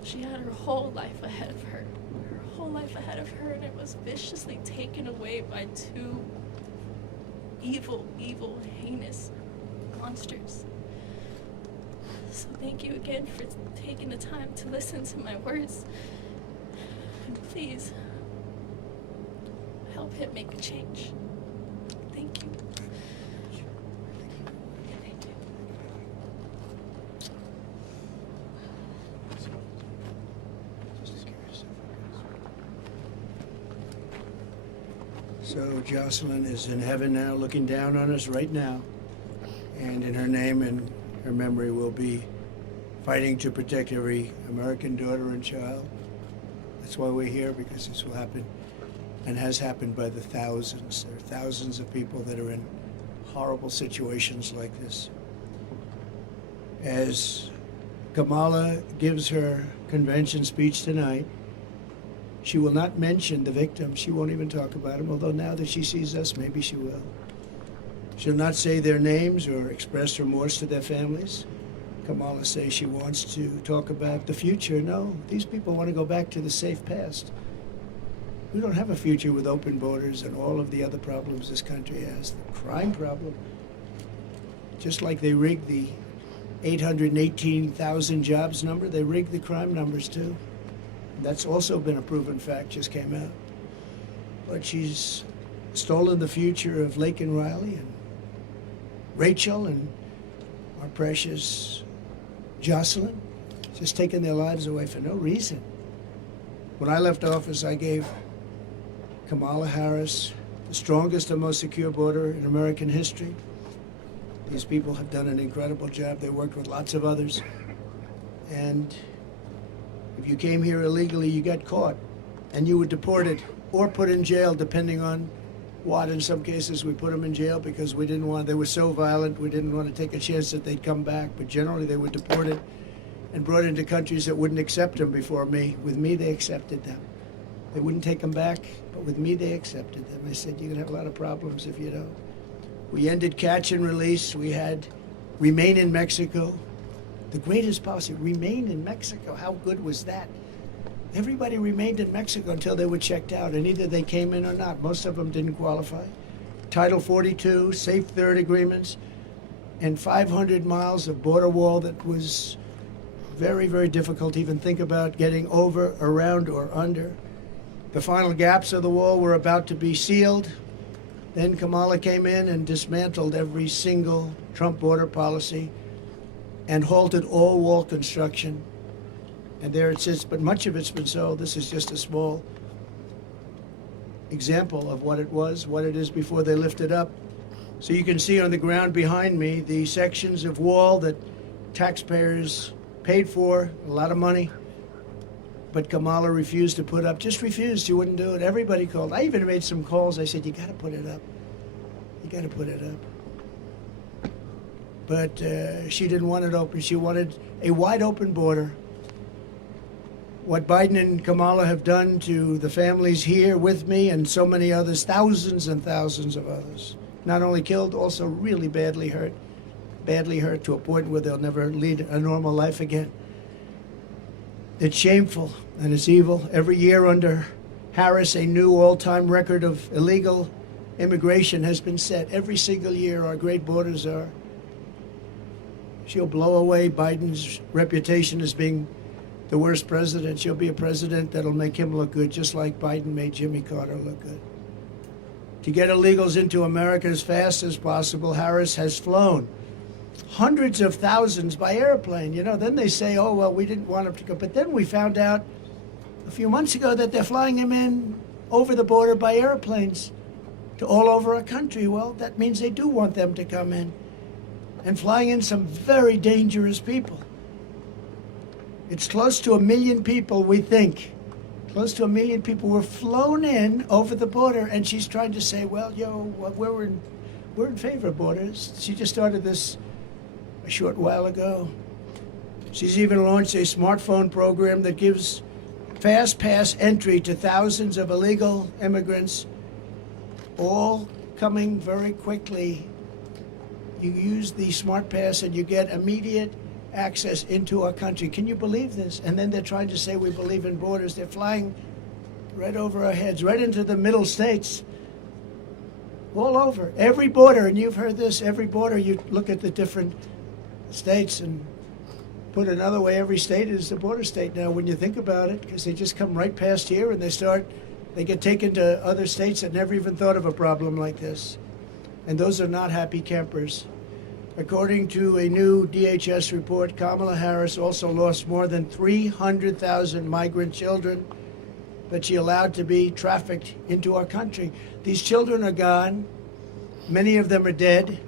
She had her whole life ahead of her. Her whole life ahead of her, and it was viciously taken away by 2 evil, evil, heinous monsters. So thank you again for taking the time to listen to my words. And please, help him make a change. Thank you. Thank you. So Jocelyn is in heaven now, looking down on us right now. And in her name and her memory, we'll be fighting to protect every American daughter and child. That's why we're here, because this will happen and has happened by the thousands. There are thousands of people that are in horrible situations like this. As Kamala gives her convention speech tonight, she will not mention the victims. She won't even talk about them, although now that she sees us, maybe she will. She'll not say their names or express remorse to their families. Kamala says she wants to talk about the future. No, these people want to go back to the safe past. We don't have a future with open borders and all of the other problems this country has. The crime problem, just like they rigged the 818,000 jobs number, they rigged the crime numbers too. That's also been a proven fact, just came out. But she's stolen the future of Lake and Riley and Rachel and our precious Jocelyn, just taking their lives away for no reason. When I left office, I gave Kamala Harris the strongest and most secure border in American history. These people have done an incredible job. They worked with lots of others. And if you came here illegally, you got caught and you were deported or put in jail, depending on what. In some cases, we put them in jail because we didn't want, they were so violent, we didn't want to take a chance that they'd come back. But generally, they were deported and brought into countries that wouldn't accept them before me. With me, they accepted them. They wouldn't take them back, but with me, they accepted them. I said, you're going to have a lot of problems if you don't. We ended catch and release. We had remain in Mexico. The greatest policy, remain in Mexico. How good was that? Everybody remained in Mexico until they were checked out, and either they came in or not. Most of them didn't qualify. Title 42, Safe Third agreements, and 500 miles of border wall that was very, very difficult to even think about getting over, around, or under. The final gaps of the wall were about to be sealed. Then Kamala came in and dismantled every single Trump border policy and halted all wall construction. And there it sits, but much of it's been sold. This is just a small example of what it was, what it is before they lift it up. So you can see on the ground behind me the sections of wall that taxpayers paid for, a lot of money, but Kamala refused to put up, just refused. She wouldn't do it. Everybody called. I even made some calls. I said, you got to put it up. You got to put it up. But she didn't want it open. She wanted a wide open border. What Biden and Kamala have done to the families here with me and so many others, thousands and thousands of others, not only killed, also really badly hurt to a point where they'll never lead a normal life again. It's shameful and it's evil. Every year under Harris, a new all-time record of illegal immigration has been set. Every single year our great borders are. She'll blow away Biden's reputation as being the worst president. She'll be a president that'll make him look good, just like Biden made Jimmy Carter look good. To get illegals into America as fast as possible, Harris has flown hundreds of thousands by airplane. You know, then they say, oh, well, we didn't want them to go. But then we found out a few months ago that they're flying them in over the border by airplanes to all over our country. Well, that means they do want them to come in, and flying in some very dangerous people. It's close to 1 million people, we think. Close to 1 million people were flown in over the border, and she's trying to say, well, we're in favor of borders. She just started this a short while ago. She's even launched a smartphone program that gives fast pass entry to thousands of illegal immigrants, all coming very quickly. You use the smart pass and you get immediate access into our country. Can you believe this? And then they're trying to say we believe in borders. They're flying right over our heads, right into the middle states, all over. Every border, and you've heard this, every border, you look at the different states, and put another way, every state is a border state now when you think about it, because they just come right past here and they get taken to other states that never even thought of a problem like this. And those are not happy campers. According to a new DHS report, Kamala Harris also lost more than 300,000 migrant children that she allowed to be trafficked into our country. These children are gone. Many of them are dead.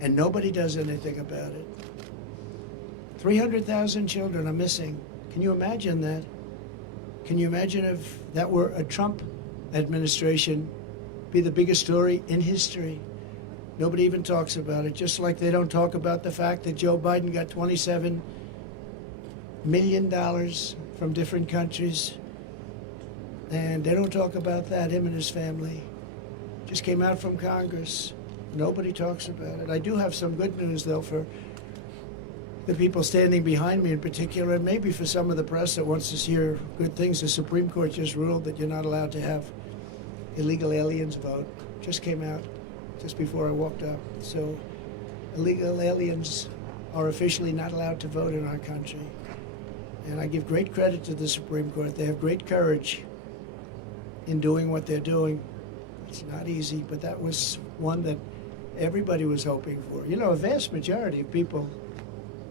And nobody does anything about it. 300,000 children are missing. Can you imagine that? Can you imagine if that were a Trump administration? Be the biggest story in history. Nobody even talks about it, just like they don't talk about the fact that Joe Biden got $27 million from different countries. And they don't talk about that, him and his family. Just came out from Congress. Nobody talks about it. I do have some good news, though, for the people standing behind me in particular, and maybe for some of the press that wants to hear good things. The Supreme Court just ruled that you're not allowed to have illegal aliens vote. Just came out just before I walked up. So illegal aliens are officially not allowed to vote in our country. And I give great credit to the Supreme Court. They have great courage in doing what they're doing. It's not easy, but that was one that everybody was hoping for. You know, a vast majority of people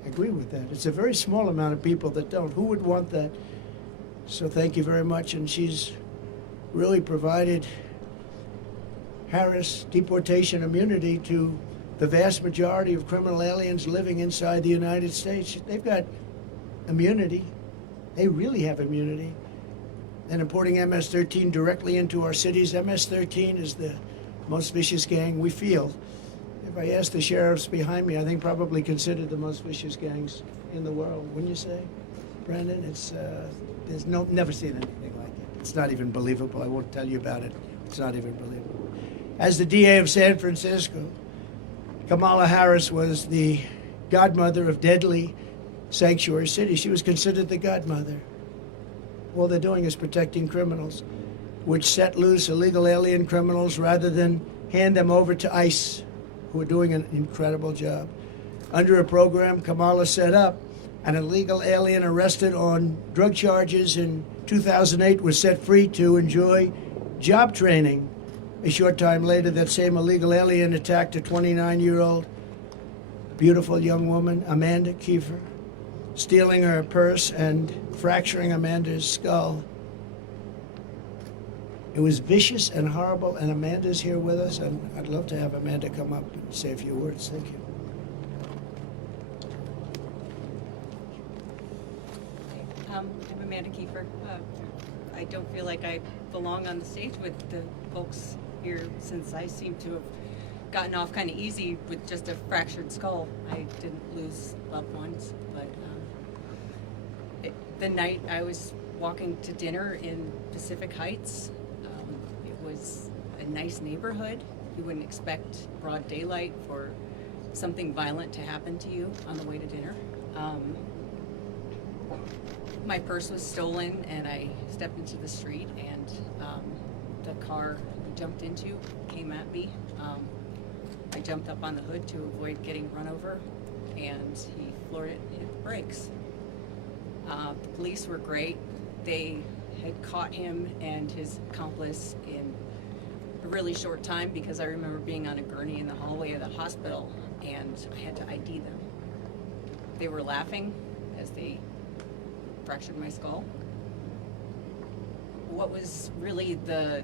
agree with that. It's a very small amount of people that don't. Who would want that? So thank you very much. And she's really provided Harris deportation immunity to the vast majority of criminal aliens living inside the United States. They've got immunity. They really have immunity. And importing MS-13 directly into our cities. MS-13 is the most vicious gang we feel. If I ask the sheriffs behind me, I think probably considered the most vicious gangs in the world. Wouldn't you say, Brandon? It's never seen anything like it. It's not even believable. I won't tell you about it. It's not even believable. As the DA of San Francisco, Kamala Harris was the godmother of deadly sanctuary cities. She was considered the godmother. All they're doing is protecting criminals, which set loose illegal alien criminals rather than hand them over to ICE, who are doing an incredible job. Under a program Kamala set up, an illegal alien arrested on drug charges in 2008 was set free to enjoy job training. A short time later, that same illegal alien attacked a 29-year-old beautiful young woman, Amanda Kiefer, stealing her purse and fracturing Amanda's skull. It was vicious and horrible, and Amanda's here with us, and I'd love to have Amanda come up and say a few words. Thank you. I'm Amanda Kiefer. I don't feel like I belong on the stage with the folks here, since I seem to have gotten off kind of easy with just a fractured skull. I didn't lose loved ones, but the night I was walking to dinner in Pacific Heights, it was a nice neighborhood. You wouldn't expect broad daylight for something violent to happen to you on the way to dinner. My purse was stolen, and I stepped into the street, and the car I jumped into came at me. I jumped up on the hood to avoid getting run over, and he floored it and hit the brakes. The police were great. They had caught him and his accomplice in a really short time, because I remember being on a gurney in the hallway of the hospital, and I had to ID them. They were laughing as they fractured my skull. What was really the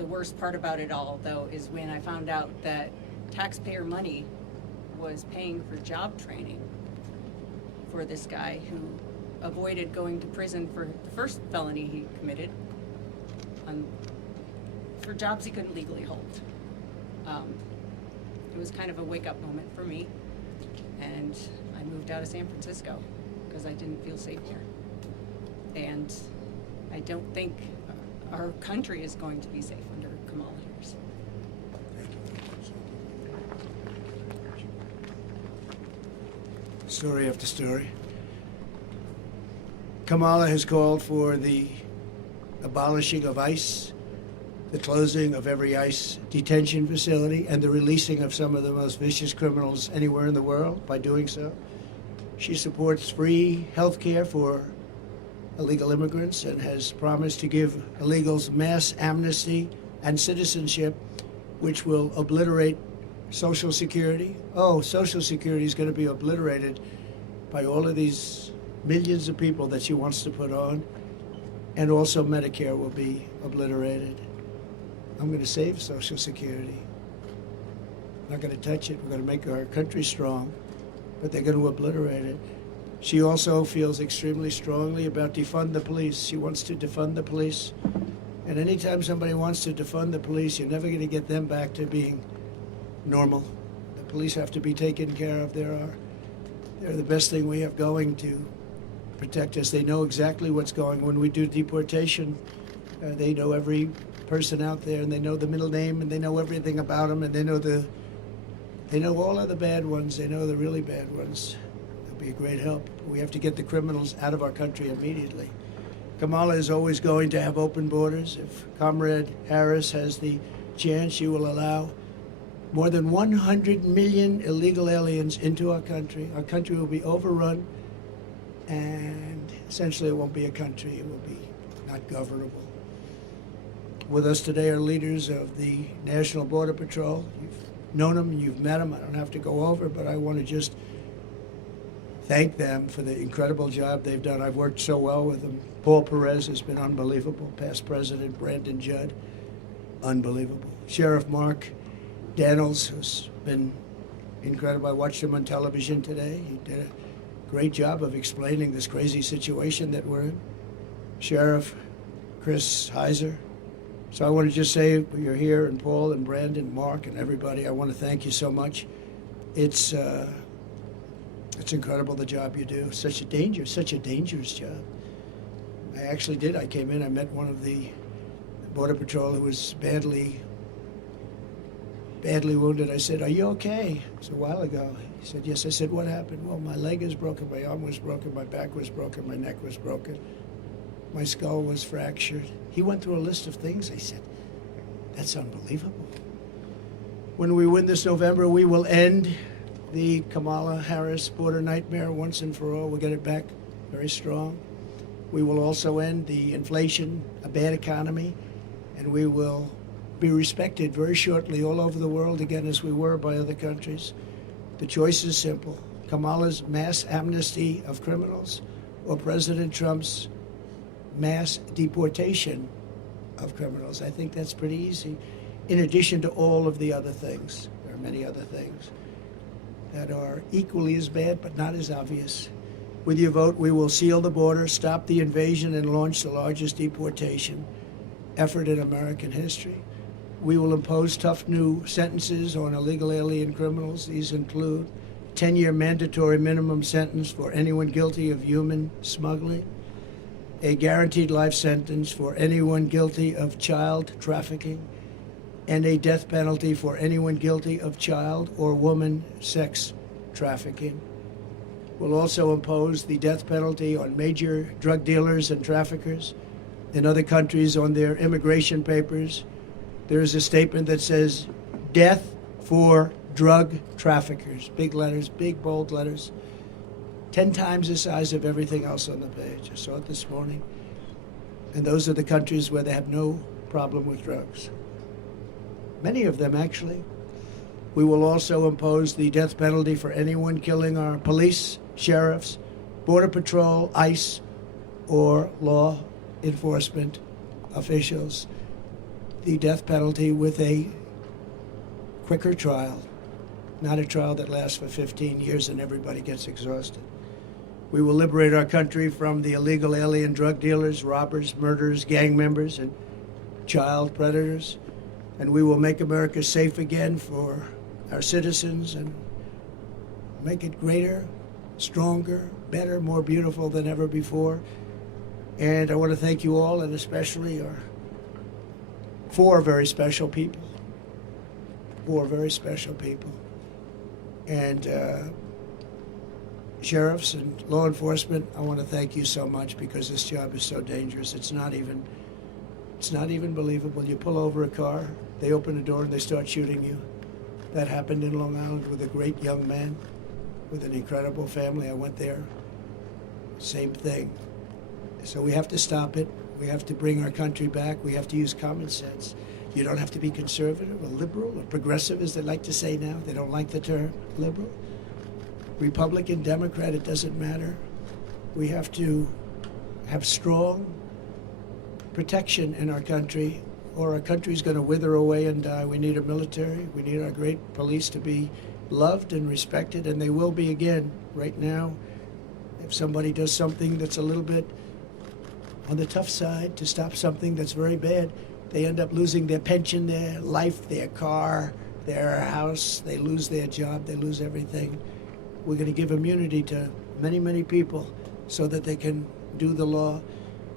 worst part about it all, though, is when I found out that taxpayer money was paying for job training for this guy who avoided going to prison for the first felony he committed for jobs he couldn't legally hold. It was kind of a wake-up moment for me, and I moved out of San Francisco because I didn't feel safe here. And I don't think our country is going to be safe under Kamala Harris. Story after story. Kamala has called for the abolishing of ICE, the closing of every ICE detention facility, and the releasing of some of the most vicious criminals anywhere in the world by doing so. She supports free health care for illegal immigrants and has promised to give illegals mass amnesty and citizenship, which will obliterate Social Security. Oh, Social Security is going to be obliterated by all of these millions of people that she wants to put on, and also Medicare will be obliterated. I'm going to save Social Security. I'm not going to touch it. We're going to make our country strong, but they're going to obliterate it. She also feels extremely strongly about defund the police. She wants to defund the police. And anytime somebody wants to defund the police, you're never going to get them back to being normal. The police have to be taken care of. They're the best thing we have going to protect us. They know exactly what's going on. When we do deportation, they know every person out there, and they know the middle name, and they know everything about them, and they know all of the bad ones. They know the really bad ones. Be a great help. We have to get the criminals out of our country immediately. Kamala is always going to have open borders. If Comrade Harris has the chance, she will allow more than 100 million illegal aliens into our country. Our country will be overrun, and essentially it won't be a country. It will be not governable. With us today are leaders of the National Border Patrol. You've known them, you've met them. I don't have to go over, but I want to just thank them for the incredible job they've done. I've worked so well with them. Paul Perez has been unbelievable. Past President Brandon Judd, unbelievable. Sheriff Mark Daniels has been incredible. I watched him on television today. He did a great job of explaining this crazy situation that we're in. Sheriff Chris Heiser. So I want to just say, you're here, and Paul and Brandon, Mark, and everybody, I want to thank you so much. It's incredible the job you do. Such a dangerous job. I actually did. I came in, I met one of the Border Patrol who was badly wounded. I said, "Are you okay?" It was a while ago. He said, "Yes." I said, "What happened?" "Well, my leg is broken, my arm was broken, my back was broken, my neck was broken, my skull was fractured." He went through a list of things. I said, "That's unbelievable." When we win this November, we will end the Kamala Harris border nightmare once and for all. We'll get it back very strong. We will also end the inflation, a bad economy, and we will be respected very shortly all over the world again, as we were by other countries. The choice is simple: Kamala's mass amnesty of criminals, or President Trump's mass deportation of criminals. I think that's pretty easy, in addition to all of the other things. There are many other things that are equally as bad but not as obvious. With your vote, we will seal the border, stop the invasion, and launch the largest deportation effort in American history. We will impose tough new sentences on illegal alien criminals. These include 10-year mandatory minimum sentence for anyone guilty of human smuggling, a guaranteed life sentence for anyone guilty of child trafficking, and a death penalty for anyone guilty of child or woman sex trafficking. We'll also impose the death penalty on major drug dealers and traffickers. In other countries, on their immigration papers, there is a statement that says, "Death for drug traffickers." Big letters, big bold letters, 10 times the size of everything else on the page. I saw it this morning. And those are the countries where they have no problem with drugs. Many of them, actually. We will also impose the death penalty for anyone killing our police, sheriffs, Border Patrol, ICE, or law enforcement officials. The death penalty with a quicker trial, not a trial that lasts for 15 years and everybody gets exhausted. We will liberate our country from the illegal alien drug dealers, robbers, murderers, gang members, and child predators. And we will make America safe again for our citizens and make it greater, stronger, better, more beautiful than ever before. And I want to thank you all, and especially our 4 very special people. 4 very special people. And sheriffs and law enforcement, I want to thank you so much, because this job is so dangerous. It's not even believable. You pull over a car, they open the door and they start shooting you. That happened in Long Island with a great young man with an incredible family. I went there. Same thing. So we have to stop it. We have to bring our country back. We have to use common sense. You don't have to be conservative or liberal or progressive, as they like to say now. They don't like the term liberal. Republican, Democrat, it doesn't matter. We have to have strong protection in our country, or our country's going to wither away and die. We need a military. We need our great police to be loved and respected, and they will be again. Right now, if somebody does something that's a little bit on the tough side to stop something that's very bad, they end up losing their pension, their life, their car, their house. They lose their job. They lose everything. We're going to give immunity to many, many people so that they can do the law.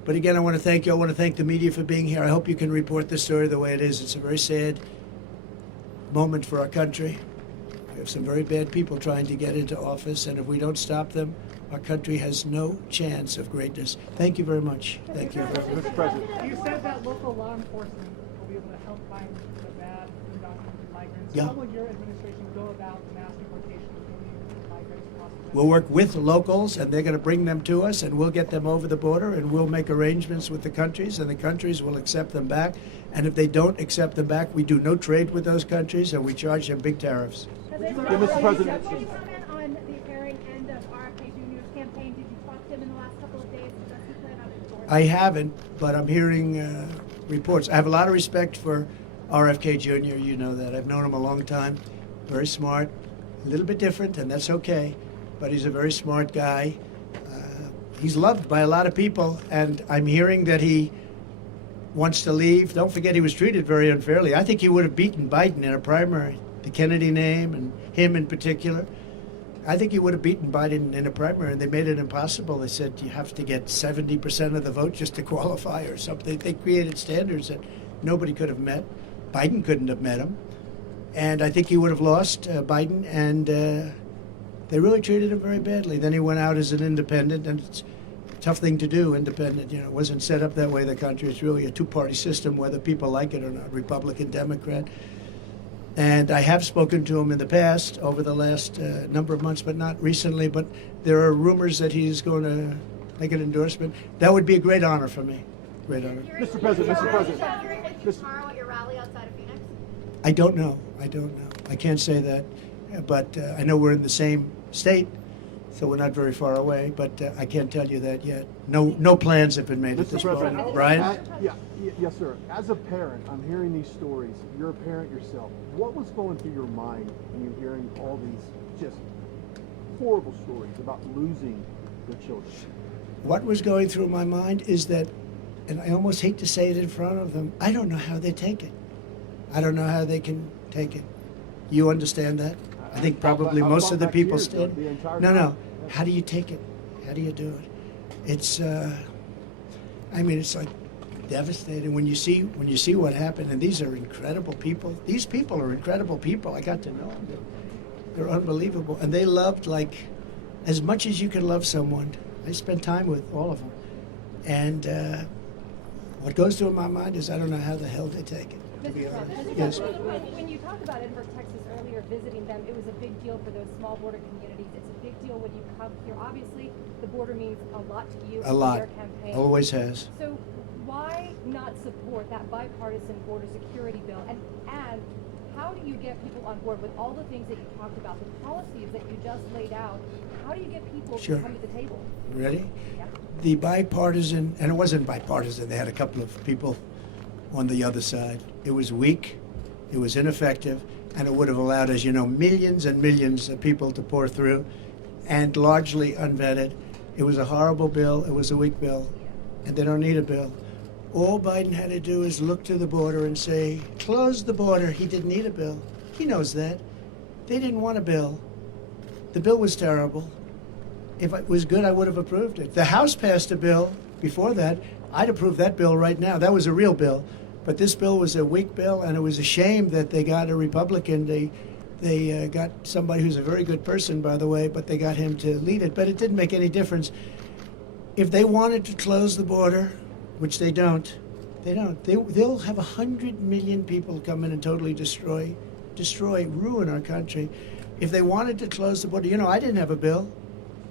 But again, I want to thank you. I want to thank the media for being here. I hope you can report the story the way it is. It's a very sad moment for our country. We have some very bad people trying to get into office, and if we don't stop them, our country has no chance of greatness. Thank you very much. Thank you. Mr. President, you said that local law enforcement will be able to help find the bad undocumented migrants. Yeah. How will your administration go about the mass deportation of millions of migrants across the country? We'll work with locals, and they're going to bring them to us, and we'll get them over the border, and we'll make arrangements with the countries, and the countries will accept them back. And if they don't accept them back, we do no trade with those countries, and we charge them big tariffs. Mr. President. Can you comment on the airing end of RFK Jr.'s campaign? Did you talk to him in the last couple of days? Does he plan on endorsing? I haven't, but I'm hearing reports. I have a lot of respect for RFK Jr., you know that. I've known him a long time. Very smart, a little bit different, and that's okay. But he's a very smart guy. He's loved by a lot of people, and I'm hearing that he wants to leave. Don't forget, he was treated very unfairly. I think he would have beaten Biden in a primary, the Kennedy name and him in particular. I think he would have beaten Biden in a primary, and they made it impossible. They said you have to get 70% of the vote just to qualify or something. They created standards that nobody could have met. Biden couldn't have met him. And I think he would have lost Biden, and they really treated him very badly. Then he went out as an independent, and it's a tough thing to do, independent. You know, it wasn't set up that way, the country. It's really a two-party system, whether people like it or not, Republican, Democrat. And I have spoken to him in the past, over the last number of months, but not recently. But there are rumors that he's going to make an endorsement. That would be a great honor for me. great honor. Mr. President, Mr. President. Tomorrow at your rally outside of Phoenix? I don't know. I can't say that. But I know we're in the same state, so we're not very far away. But I can't tell you that yet. No plans have been made at Mr. this President, point. Brian? Yes, sir. As a parent, I'm hearing these stories. You're a parent yourself. What was going through your mind when you're hearing all these just horrible stories about losing your children? What was going through my mind is that, and I almost hate to say it in front of them, I don't know how they take it. I don't know how they can take it. You understand that? I think probably most of the people still. No. How do you take it? How do you do it? It's, it's like devastating when you see what happened. And these are incredible people. These people are incredible people. I got to know them. They're unbelievable, and they loved like as much as you can love someone. I spent time with all of them, and what goes through my mind is I don't know how the hell they take it. Yes. When you talked about Edinburgh, Texas earlier, visiting them, it was a big deal for those small border communities. It's a big deal when you come here. Obviously, the border means a lot to you. A lot. Your campaign. Always has. So why not support that bipartisan border security bill? And how do you get people on board with all the things that you talked about, the policies that you just laid out? How do you get people to come to the table? Ready? Yeah. The bipartisan, and it wasn't bipartisan, they had a couple of people on the other side. It was weak, it was ineffective, and it would have allowed, as you know, millions and millions of people to pour through, and largely unvetted. It was a horrible bill, it was a weak bill, and they don't need a bill. All Biden had to do is look to the border and say, close the border. He didn't need a bill. He knows that. They didn't want a bill. The bill was terrible. If it was good, I would have approved it. The House passed a bill before that. I'd approve that bill right now. That was a real bill. But this bill was a weak bill, and it was a shame that they got a Republican. They got somebody who's a very good person, by the way, but they got him to lead it. But it didn't make any difference. If they wanted to close the border, which they don't. They'll have 100 million people come in and totally destroy, ruin our country. If they wanted to close the border, I didn't have a bill.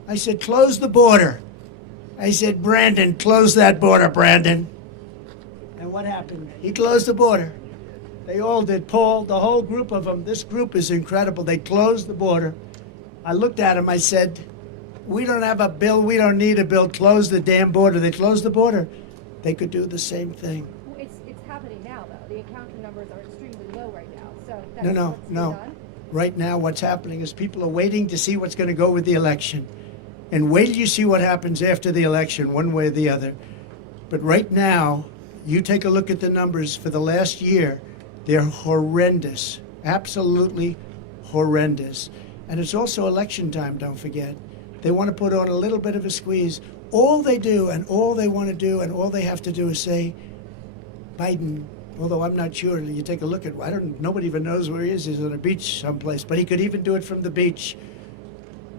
I said, close the border. I said, Brandon, close that border, Brandon. And what happened? He closed the border. They all did. Paul, the whole group of them, this group is incredible. They closed the border. I looked at him, I said, we don't have a bill, we don't need a bill, close the damn border. They closed the border. They could do the same thing. Well, it's happening now, though. The encounter numbers are extremely low right now. So that's No. done. Right now, what's happening is people are waiting to see what's going to go with the election. And wait till you see what happens after the election, one way or the other. But right now, you take a look at the numbers for the last year. They're horrendous, absolutely horrendous. And it's also election time, don't forget. They want to put on a little bit of a squeeze. All they do and all they want to do and all they have to do is say, Biden, although I'm not sure, you take a look at, nobody even knows where he is. He's on a beach someplace, but he could even do it from the beach.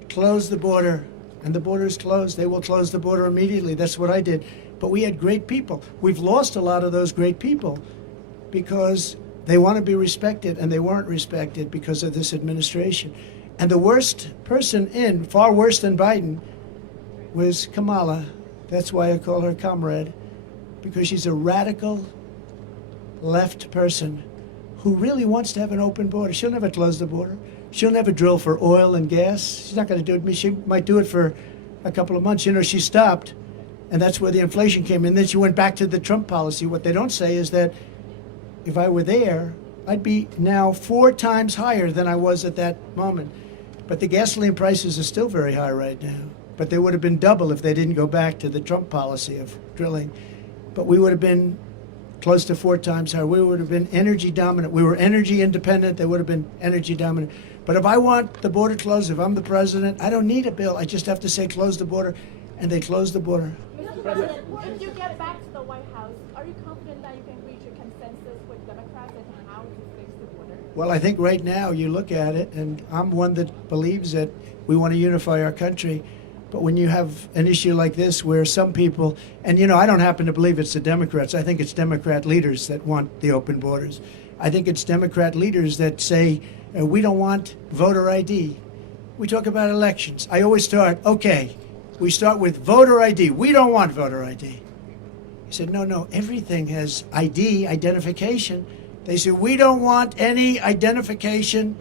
Close the border, and the border is closed. They will close the border immediately. That's what I did. But we had great people. We've lost a lot of those great people because they want to be respected, and they weren't respected because of this administration. And the worst person in, far worse than Biden, was Kamala. That's why I call her comrade, because she's a radical left person who really wants to have an open border. She'll never close the border. She'll never drill for oil and gas. She's not going to do it. She might do it for a couple of months. She stopped, and that's where the inflation came in. Then she went back to the Trump policy. What they don't say is that if I were there, I'd be now 4 times higher than I was at that moment. But the gasoline prices are still very high right now. But they would have been double if they didn't go back to the Trump policy of drilling. But we would have been close to 4 times higher. We would have been energy dominant. We were energy independent. They would have been energy dominant. But if I want the border closed, if I'm the president, I don't need a bill. I just have to say close the border, and they close the border. Mr. President, if you get back to the White House, are you confident that you can reach a consensus with Democrats and how to fix the border? Well, I think right now you look at it, and I'm one that believes that we want to unify our country. But when you have an issue like this where some people, and I don't happen to believe it's the Democrats. I think it's Democrat leaders that want the open borders. I think it's Democrat leaders that say, we don't want voter ID. We talk about elections. I always start, okay, we start with voter ID. We don't want voter ID. said, no, everything has ID, identification. They said, we don't want any identification.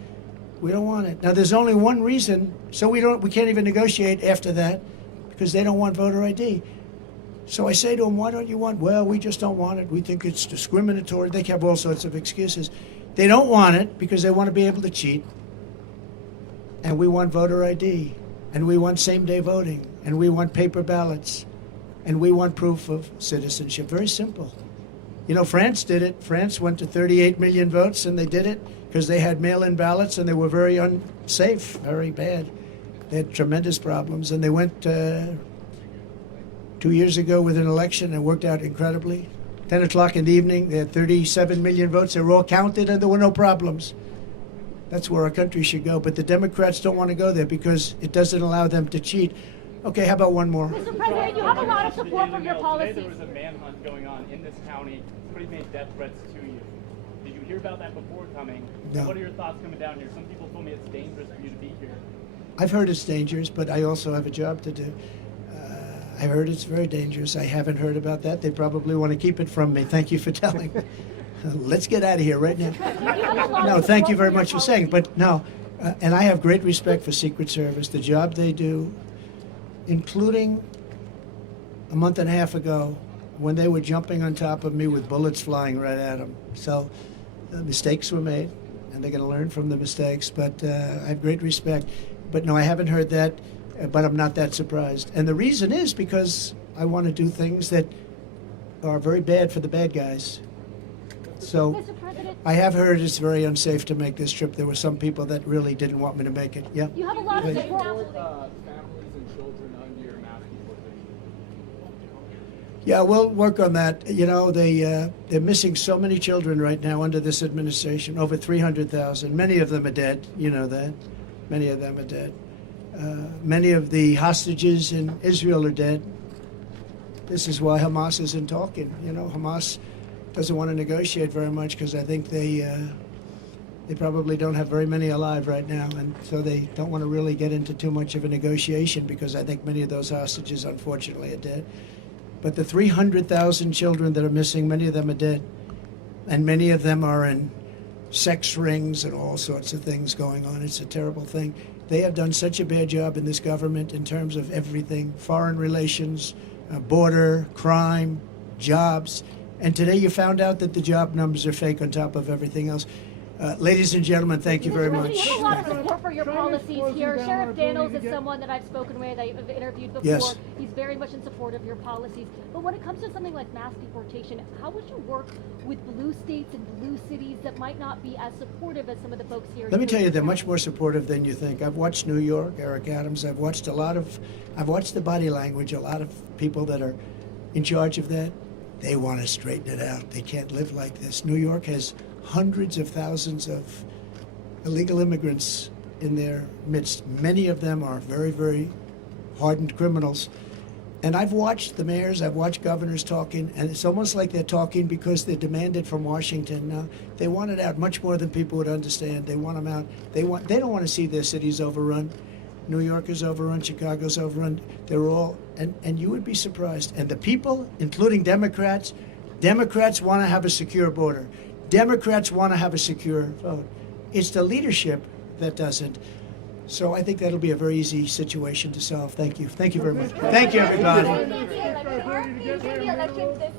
We don't want it. Now, there's only one reason, so we can't even negotiate after that, because they don't want voter ID. So I say to them, why don't you want? Well, we just don't want it. We think it's discriminatory. They have all sorts of excuses. They don't want it because they want to be able to cheat. And we want voter ID. And we want same-day voting. And we want paper ballots. And we want proof of citizenship. Very simple. You know, France did it. France went to 38 million votes, and they did it because they had mail-in ballots, and they were very unsafe, very bad. They had tremendous problems. And they went 2 years ago with an election, and it worked out incredibly. 10 o'clock in the evening, they had 37 million votes. They were all counted, and there were no problems. That's where our country should go. But the Democrats don't want to go there because it doesn't allow them to cheat. Okay, how about one more? Mr. President, you have a lot of support for your Today policies. there was a manhunt going on in this county. Somebody made death threats to you. Did you hear about that before coming? No. What are your thoughts coming down here? Some people told me it's dangerous for you to be here. I've heard it's dangerous, but I also have a job to do. I heard it's very dangerous. I haven't heard about that. They probably want to keep it from me. Thank you for telling me. Let's get out of here right now. No, thank you very much for saying. But no, and I have great respect for Secret Service, the job they do, including a month and a half ago when they were jumping on top of me with bullets flying right at them. So mistakes were made, and they're going to learn from the mistakes. But I have great respect. But no, I haven't heard that. But I'm not that surprised. And the reason is because I want to do things that are very bad for the bad guys. So Mr. President, I have heard it's very unsafe to make this trip. There were some people that really didn't want me to make it. Yeah. you have a lot of Please. support. Families and children under your mass deportation. Yeah, we'll work on that. You know, they're missing so many children right now under this administration, over 300,000. Many of them are dead. You know that. Many of them are dead. Many of the hostages in Israel are dead. This is why Hamas isn't talking. You know, Hamas doesn't want to negotiate very much because I think they probably don't have very many alive right now, and so they don't want to really get into too much of a negotiation because I think many of those hostages, unfortunately, are dead. But the 300,000 children that are missing, many of them are dead, and many of them are in sex rings and all sorts of things going on. It's a terrible thing. They have done such a bad job in this government in terms of everything, foreign relations, border, crime, jobs. And today you found out that the job numbers are fake on top of everything else. Ladies and gentlemen, thank you very Mr. President, much. you have a lot of support for your policies here. Sheriff Daniels is someone that I've spoken with, I've interviewed before. Yes. He's very much in support of your policies. But when it comes to something like mass deportation, how would you work with blue states and blue cities that might not be as supportive as some of the folks here? Let me tell you, they're much more supportive than you think. I've watched New York, Eric Adams. I've watched the body language, a lot of people that are in charge of that. They want to straighten it out. They can't live like this. New York has hundreds of thousands of illegal immigrants in their midst. Many of them are very, very hardened criminals. And I've watched the mayors, I've watched governors talking, and it's almost like they're talking because they're demanded from Washington. Now, they want it out much more than people would understand. They want them out. They don't want to see their cities overrun. New York is overrun, Chicago's overrun. They're all, and you would be surprised. And the people, including Democrats want to have a secure border. Democrats want to have a secure vote. It's the leadership that doesn't. So I think that'll be a very easy situation to solve. Thank you. Thank you very much. Thank you, everybody. Are the election this